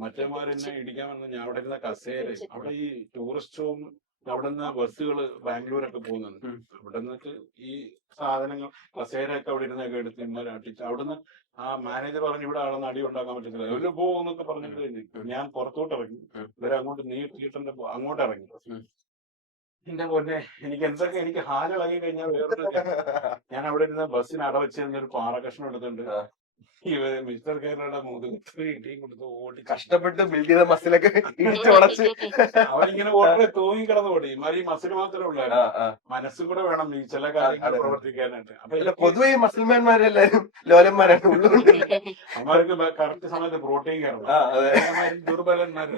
മറ്റന്മാരെന്നെ ഇടിക്കാൻ വന്ന ഞാൻ അവിടെ ഇരുന്ന കസേര, അവിടെ ഈ ടൂറിസ്റ്റ് ഹോം, അവിടെ നിന്ന് ബസ്സുകൾ ബാംഗ്ലൂരൊക്കെ പോകുന്നുണ്ട്, അവിടെ നിന്നിട്ട് ഈ സാധനങ്ങൾ കസേരയൊക്കെ അവിടെ ഇരുന്നൊക്കെ എടുത്ത് ഇന്നലെ അട്ടിച്ച്. അവിടുന്ന് ആ മാനേജർ പറഞ്ഞു ഇവിടെ ആളൊന്ന് അടി ഉണ്ടാക്കാൻ പറ്റത്തില്ല, ഒരു പോകുന്നൊക്കെ പറഞ്ഞിട്ട് ഞാൻ പുറത്തോട്ട് ഇറങ്ങി. ഇവരെ അങ്ങോട്ട് തിയേറ്ററിന്റെ അങ്ങോട്ട് ഇറങ്ങി. എന്റെ പൊന്നെ, എനിക്ക് എന്തൊക്കെ, എനിക്ക് ഹാലിളകി കഴിഞ്ഞാൽ വേറൊരു, ഞാൻ അവിടെ ഇരുന്ന ബസ്സിന് അടവെച്ചിരുന്ന ഒരു പാറ കഷ്ണം എടുത്തിട്ടുണ്ട് മിസ്റ്റർ കേരളയുടെ മുതുകത്ത് ഇടിയും കൊടുത്ത് ഓടി കഷ്ടപ്പെട്ട് ബിൽഡ് ചെയ്ത മസിലൊക്കെ ഇടിച്ചുടച്ച് അവരിങ്ങനെ ഓടി തൂങ്ങി കിടന്ന് ഓടി ഈ മസിൽ മാത്രമേ ഉള്ളായിരുന്നു, മനസ്സും കൂടെ വേണം ഈ ചില കാര്യങ്ങൾ പ്രവർത്തിക്കാനായിട്ട്. അപ്പൊ പൊതുവെ ഈ മസിൽമാൻമാരെല്ലാരും ലോലന്മാരാണ് ഉള്ളുകൊണ്ട്. അവർക്ക് കറക്റ്റ് സമയത്ത് പ്രോട്ടീൻ കയറണം, ദുർബലന്മാര്.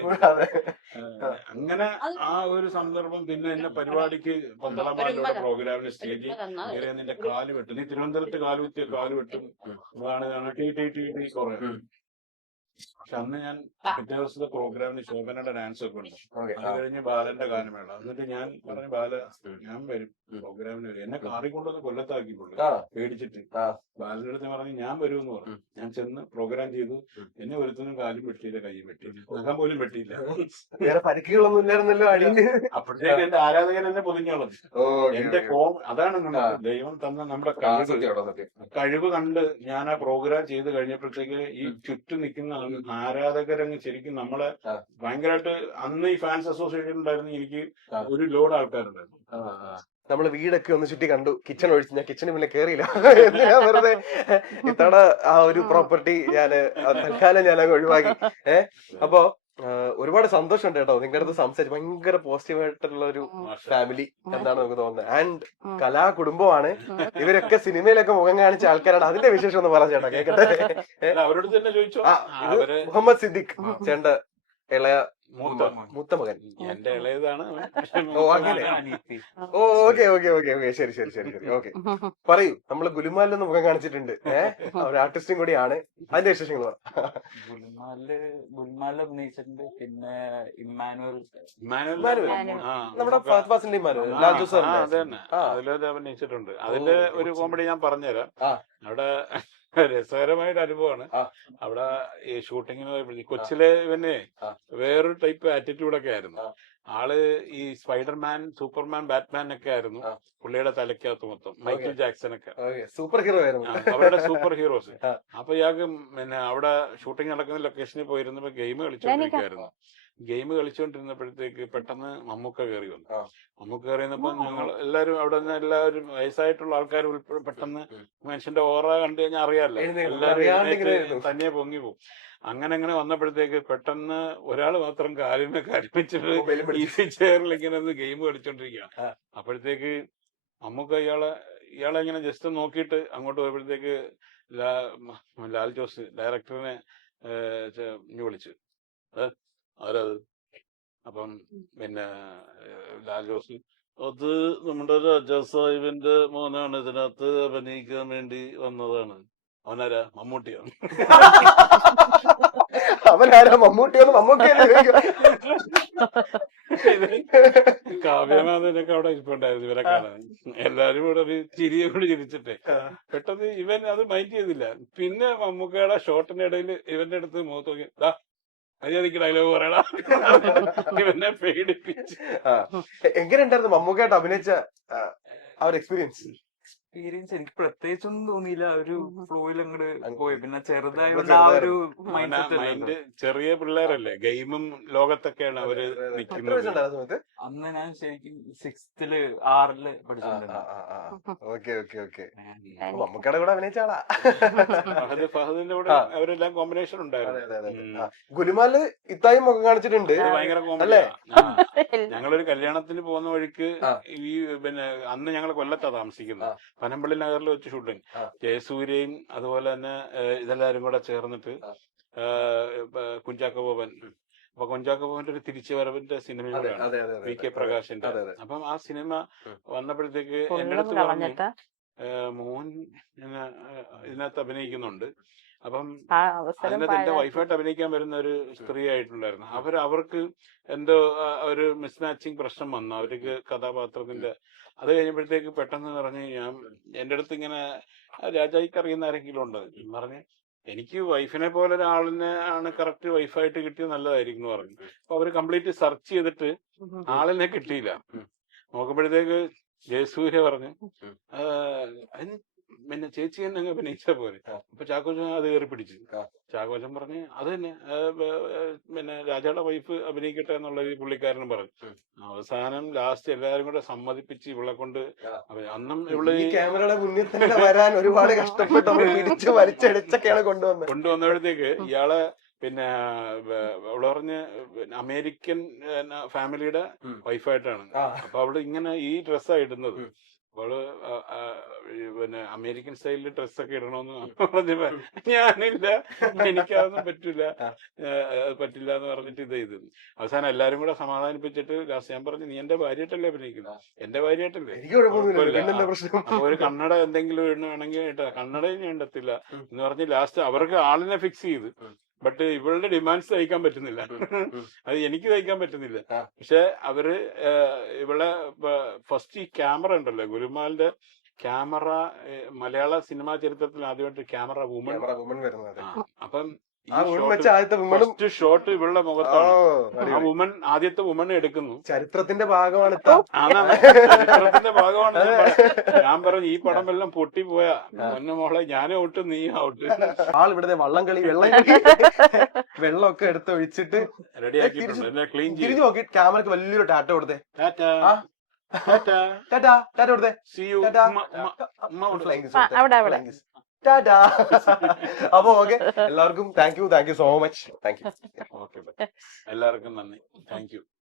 അങ്ങനെ ആ ഒരു സന്ദർഭം. പിന്നെ എന്നെ പരിപാടിക്ക് പന്തളമാരുടെ പ്രോഗ്രാമിന് സ്റ്റേജിൽ കയറിയ നിന്റെ കാല് വെട്ടും, നീ തിരുവനന്തപുരത്ത് കാല് വെട്ടിയ കാല് വെട്ടും, അതാണ് ടി കുറെ. പക്ഷെ അന്ന് ഞാൻ പിറ്റേ ദിവസത്തെ പ്രോഗ്രാമിന് ശോഭനയുടെ ഡാൻസ് ഒക്കെ ഉണ്ട്. അത് കഴിഞ്ഞ് ബാലന്റെ ഗാനമേള. എന്നിട്ട് ഞാൻ പറഞ്ഞു, ബാല ഞാൻ വരും പ്രോഗ്രാമിന് വരും. എന്നെ കാറി കൊണ്ടുവന്ന് കൊല്ലത്താക്കിക്കൊള്ളു പേടിച്ചിട്ട്. ബാലന്റെ അടുത്ത് പറഞ്ഞു ഞാൻ വരുമെന്ന് പറഞ്ഞു. ഞാൻ ചെന്ന് പ്രോഗ്രാം ചെയ്തു. എന്നെ ഒരുത്തനും കാലും വെട്ടിയില്ല, കൈയും വെട്ടിയില്ല, മുഖം പോലും വെട്ടിയില്ല. വേറെ പരിക്കുകളൊന്നും ഇല്ലായിരുന്നല്ലോ അടിയിൽ. അപ്പോഴത്തേക്ക് എന്റെ ആരാധകൻ എന്നെ പൊതിഞ്ഞോളത്. എന്റെ അതാണ് ദൈവം തന്ന നമ്മുടെ കഴിവ് കണ്ട് ഞാൻ ആ പ്രോഗ്രാം ചെയ്ത് കഴിഞ്ഞപ്പോഴത്തേക്ക് ഈ ചുറ്റും നിൽക്കുന്ന ആരാധകരങ്ങ് ശരിക്കും നമ്മളെ ഭയങ്കരമായിട്ട്. അന്ന് ഈ ഫാൻസ് അസോസിയേഷൻ ഉണ്ടായിരുന്നു, എനിക്ക് ഒരു ലോഡ് ആൾക്കാരുണ്ടായിരുന്നു. നമ്മള് വീടൊക്കെ ഒന്ന് ചുറ്റി കണ്ടു, കിച്ചൺ ഒഴിച്ച്. ഞാൻ കിച്ചണിൽ പിന്നെ കേറിയില്ല, വെറുതെ ഇത്തവണ ആ ഒരു പ്രോപ്പർട്ടി ഞാൻ തൽക്കാലം ഞാൻ അങ്ങ് ഒഴിവാക്കി. അപ്പോ ഒരുപാട് സന്തോഷമുണ്ട് കേട്ടോ നിങ്ങളുടെ അടുത്ത് സംസാരിച്ച്. ഭയങ്കര പോസിറ്റീവായിട്ടുള്ള ഒരു ഫാമിലി എന്നാണ് നമുക്ക് തോന്നുന്നത്. ആൻഡ് കലാ കുടുംബമാണ്. ഇവരൊക്കെ സിനിമയിലൊക്കെ മുഖം കാണിച്ച ആൾക്കാരാണ്. അതിന്റെ വിശേഷം ഒന്ന് പറഞ്ഞ ചേട്ടാ കേക്കട്ടെ. അവരോട് തന്നെ ചോദിച്ചോ. മുഹമ്മദ് സിദ്ദിഖ് ചേട്ടന്റെ ഇളയ മൂത്ത മകൻ. എന്റെ ഇളയതാണ്. ഓക്കെ ശരി ഓക്കെ. പറയൂ, നമ്മള് ഗുലുമാലിലൊന്ന് മുഖം കാണിച്ചിട്ടുണ്ട്. ഒരു ആർട്ടിസ്റ്റും കൂടിയാണ്. അതിന്റെ വിശേഷങ്ങൾ ഗുൽമാലിൽ അഭിനയിച്ചിട്ടുണ്ട്. പിന്നെ ഇമ്മാനുവൽ നമ്മുടെ ഫഹദ് ഫാസിലിന്റെ ഇമ്മാനുവൽ, ലാൽ ജോസ് അതിലത് അഭിനയിച്ചിട്ടുണ്ട്. അതിന്റെ ഒരു കോമഡി ഞാൻ പറഞ്ഞുതരാം. അവിടെ രസകരമായിട്ട് അനുഭവമാണ്. അവിടെ ഈ ഷൂട്ടിങ്ങിന് പോയപ്പോഴേ കൊച്ചിലെ ഇവനെ വേറൊരു ടൈപ്പ് ആറ്റിറ്റ്യൂഡൊക്കെ ആയിരുന്നു. ആള് ഈ സ്പൈഡർമാൻ, സൂപ്പർമാൻ, ബാറ്റ്മാൻ ഒക്കെ ആയിരുന്നു പുള്ളിയുടെ തലയ്ക്കകത്ത് മൊത്തം. മൈക്കിൾ ജാക്സൺ ഒക്കെ സൂപ്പർ ഹീറോ ആയിരുന്നു, അവരുടെ സൂപ്പർ ഹീറോസ്. അപ്പൊ ഇയാൾക്ക് പിന്നെ അവിടെ ഷൂട്ടിംഗ് നടക്കുന്ന ലൊക്കേഷനിൽ പോയിരുന്നപ്പോ ഗെയിം കളിച്ചോണ്ടിരിക്കുവായിരുന്നു. ഗെയിം കളിച്ചുകൊണ്ടിരുന്നപ്പോഴത്തേക്ക് പെട്ടെന്ന് മമ്മൂക്ക കയറി വന്നു. മമ്മൂക്ക കയറിയപ്പോ ഞങ്ങൾ എല്ലാരും അവിടെ നിന്ന് എല്ലാവരും വയസ്സായിട്ടുള്ള ആൾക്കാർ ഉൾപ്പെടെ പെട്ടെന്ന് മനുഷ്യന്റെ ഓറ കണ്ടു കഴിഞ്ഞാൽ അറിയാമല്ലോ, എല്ലാവരും തന്നെ പൊങ്ങി പോകും. അങ്ങനെ വന്നപ്പോഴത്തേക്ക് പെട്ടെന്ന് ഒരാൾ മാത്രം കാലിനെ കരിപ്പിച്ചിട്ട് ഈസി ചെയറിൽ ഇങ്ങനെ ഒന്ന് ഗെയിം കളിച്ചോണ്ടിരിക്കുക. അപ്പോഴത്തേക്ക് മമ്മൂക്ക ഇയാളെ ഇങ്ങനെ ജസ്റ്റ് നോക്കിയിട്ട് അങ്ങോട്ട് പോയപ്പോഴത്തേക്ക് ലാൽ ജോസ് ഡയറക്ടറിനെ വിളിച്ചു, ആരത്? അപ്പം പിന്നെ ലാൽ ജോസ്, അത് നമ്മുടെ രാജാ സാഹിബിന്റെ മോനാണ്, ഇതിനകത്ത് അഭിനയിക്കാൻ വേണ്ടി വന്നതാണ്. അവനാരാ? മമ്മൂട്ടിയാണ്. അവനാരാ? മമ്മൂട്ടിയാണ്. കാവ്യനാഥനൊക്കെ അവിടെ ഇരിപ്പുണ്ടായിരുന്നു ഇവരെ കാണാൻ. എല്ലാരും കൂടെ ഒരു ചിരിയെ കൂടി ചിരിച്ചിട്ടേ പെട്ടെന്ന് ഇവൻ അത് മൈൻഡ് ചെയ്തില്ല. പിന്നെ മമ്മൂക്കയുടെ ഷോട്ടിനിടയിൽ ഇവന്റെ അടുത്ത് മുഖത്ത് നോക്കി, മര്യാദക്ക് ഡയലോഗ് പറയടാ, ഇവനെ പേടിപ്പിച്ച്. എങ്ങനെ ഉണ്ടായിരുന്നു മമ്മൂക്കായിട്ട് അഭിനയിച്ച ആ ഒരു എക്സ്പീരിയൻസ്? എനിക്ക് പ്രത്യേകിച്ചൊന്നും തോന്നിയില്ല. ഒരു ഫ്ലോയിൽ അങ്ങോട്ട് പോയി. പിന്നെ ചെറുതായതുകൊണ്ട് ആ ഒരു മൈൻഡ്, ചെറിയ പിള്ളേരല്ലേ, ഗെയിമും ലോകത്തൊക്കെയാണ് അവര് നിൽക്കുന്നത്. അന്ന് ഞാൻ ശരിക്കും 6th 6th പഠിച്ചിട്ടുണ്ടായിരുന്നു. മമ്മൂക്കയുടെ കൂടെ അഭിനയിച്ചാളാ. ഫഹദിന്റെ കൂടെ അവരെല്ലാം കോമ്പിനേഷൻ ഉണ്ടായിരുന്നു. ഗുലുമാല് ഇത്തായും മുഖം കാണിച്ചിട്ടുണ്ട്. ഭയങ്കര കോമഡി. ഞങ്ങളൊരു കല്യാണത്തിന് പോകുന്ന വഴിക്ക് ഈ പിന്നെ അന്ന് ഞങ്ങൾ കൊല്ലത്താ താമസിക്കുന്നത്. പനമ്പള്ളി നഗറിൽ വെച്ച് ഷൂട്ടിങ്. ജയസൂര്യയും അതുപോലെ തന്നെ ഇതെല്ലാരും കൂടെ ചേർന്നിട്ട് കുഞ്ചാക്കോ ബോബൻ. അപ്പൊ കുഞ്ചാക്കോ ബോബന്റെ ഒരു തിരിച്ചുവരവിന്റെ സിനിമയാണ് VK പ്രകാശിന്റെ. അപ്പം ആ സിനിമ വന്നപ്പോഴത്തേക്ക് എന്റെ അടുത്ത് പറഞ്ഞു, മോൻ ഇതിനകത്ത് അഭിനയിക്കുന്നുണ്ട്. അപ്പം അതിനകത്ത് എന്റെ വൈഫായിട്ട് അഭിനയിക്കാൻ വരുന്ന ഒരു സ്ത്രീ ആയിട്ടുണ്ടായിരുന്നു. അവർക്ക് എന്തോ ഒരു മിസ്മാച്ചിങ് പ്രശ്നം വന്നു അവർക്ക് കഥാപാത്രത്തിന്റെ. അത് കഴിഞ്ഞപ്പോഴത്തേക്ക് പെട്ടെന്ന് പറഞ്ഞ്, എന്റെ അടുത്ത് ഇങ്ങനെ രാജായിക്ക് അറിയുന്ന ആരെങ്കിലും ഉണ്ട് പറഞ്ഞ്, എനിക്ക് വൈഫിനെ പോലെ ഒരാളിനെ ആണ് കറക്റ്റ് വൈഫായിട്ട് കിട്ടിയത് നല്ലതായിരിക്കും എന്ന് പറഞ്ഞു. അപ്പൊ അവര് കംപ്ലീറ്റ് സെർച്ച് ചെയ്തിട്ട് ആളിനെ കിട്ടിയില്ല. നോക്കുമ്പോഴത്തേക്ക് ജയസൂര്യ പറഞ്ഞു, പിന്നെ ചേച്ചി തന്നെ അങ്ങ് അഭിനയിച്ചാ പോരെ. അപ്പൊ ചാക്കോച്ചൻ അത് കയറി പിടിച്ചു. ചാക്കോച്ചൻ പറഞ്ഞ് അത് തന്നെ പിന്നെ രാജയുടെ വൈഫ് അഭിനയിക്കട്ടെ എന്നുള്ള പുള്ളിക്കാരനും പറഞ്ഞു. അവസാനം ലാസ്റ്റ് എല്ലാരും കൂടെ സമ്മതിപ്പിച്ച് ഇവളെ കൊണ്ട് അന്നും ഇവള് ഈ ക്യാമറയുടെ മുന്നിൽ തന്നെ വരാൻ ഒരുപാട് കഷ്ടപ്പെട്ട് പിടിച്ച് വലിച്ചടിച്ചൊക്കെയാണ് കൊണ്ടുവന്നപ്പോഴത്തേക്ക് ഇയാളെ പിന്നെ അവള് പറഞ്ഞ് അമേരിക്കൻ ഫാമിലിയുടെ വൈഫായിട്ടാണ്. അപ്പൊ അവള് ഇങ്ങനെ ഈ ഡ്രസ്സാ ഇടുന്നത്. അവള് പിന്നെ അമേരിക്കൻ സ്റ്റൈലിൽ ഡ്രസ്സൊക്കെ ഇടണമെന്ന് പറഞ്ഞപ്പോ ഞാനില്ല, എനിക്കതൊന്നും പറ്റില്ല എന്ന് പറഞ്ഞിട്ട് ഇത് ചെയ്തു. അവസാനം എല്ലാരും കൂടെ സമാധാനിപ്പിച്ചിട്ട് ലാസ്റ്റ് ഞാൻ പറഞ്ഞു, നീ എന്റെ ഭാര്യയായിട്ടല്ലേ അഭിനയിക്കുന്നത്, എന്റെ ഭാര്യയായിട്ടല്ലേ, അപ്പൊ ഒരു കണ്ണട എന്തെങ്കിലും ഇടണമെങ്കിൽ ഇട്ടാ, കണ്ണടയും ഞാൻ ഇടത്തില്ല എന്ന് പറഞ്ഞ് ലാസ്റ്റ് അവർക്ക് ആളിനെ ഫിക്സ് ചെയ്തു. ബട്ട് ഇവളുടെ ഡിമാൻഡ്സ് തയ്ക്കാൻ പറ്റുന്നില്ല, അത് എനിക്ക് തയ്ക്കാൻ പറ്റുന്നില്ല. പക്ഷെ അവര് ഇവളെ ഫസ്റ്റ് ഈ ക്യാമറ ഉണ്ടല്ലോ, ഗുലുമാലിന്റെ ക്യാമറ മലയാള സിനിമാ ചരിത്രത്തിൽ ആദ്യമായിട്ട് ക്യാമറ വുമൺ വരുന്നത്. അപ്പം ഫസ്റ്റ് ഷോട്ട് ഇവളുടെ മുഖത്താണ്. ആ വുമൺ ആദ്യത്തെ വുമൺ എടുക്കുന്നു. ചരിത്രത്തിന്റെ ഭാഗമാണ്. ചരിത്രത്തിന്റെ ഭാഗമാണ്. ഞാൻ പറഞ്ഞു ഈ പടം എല്ലാം പൊട്ടിപ്പോയാ പൊന്നു മോളെ, ഞാനും ഔട്ട് നീ ഔട്ട്. ആളിവിടുത്തെ വള്ളം കളി വെള്ളമൊക്കെ എടുത്ത് ഒഴിച്ചിട്ട് റെഡി ആക്കിയിട്ടുണ്ട്. എന്നെ ക്ലീൻ ചെയ്തു. തിരിഞ്ഞു നോക്കി ക്യാമറക്ക് വലിയൊരു ടാറ്റ കൊടുത്തേ. ടാറ്റ കൊടുത്തേ. അപ്പൊ ഓക്കെ, എല്ലാവർക്കും thank you so much. Thank you. Okay, എല്ലാവർക്കും നന്ദി. Thank you.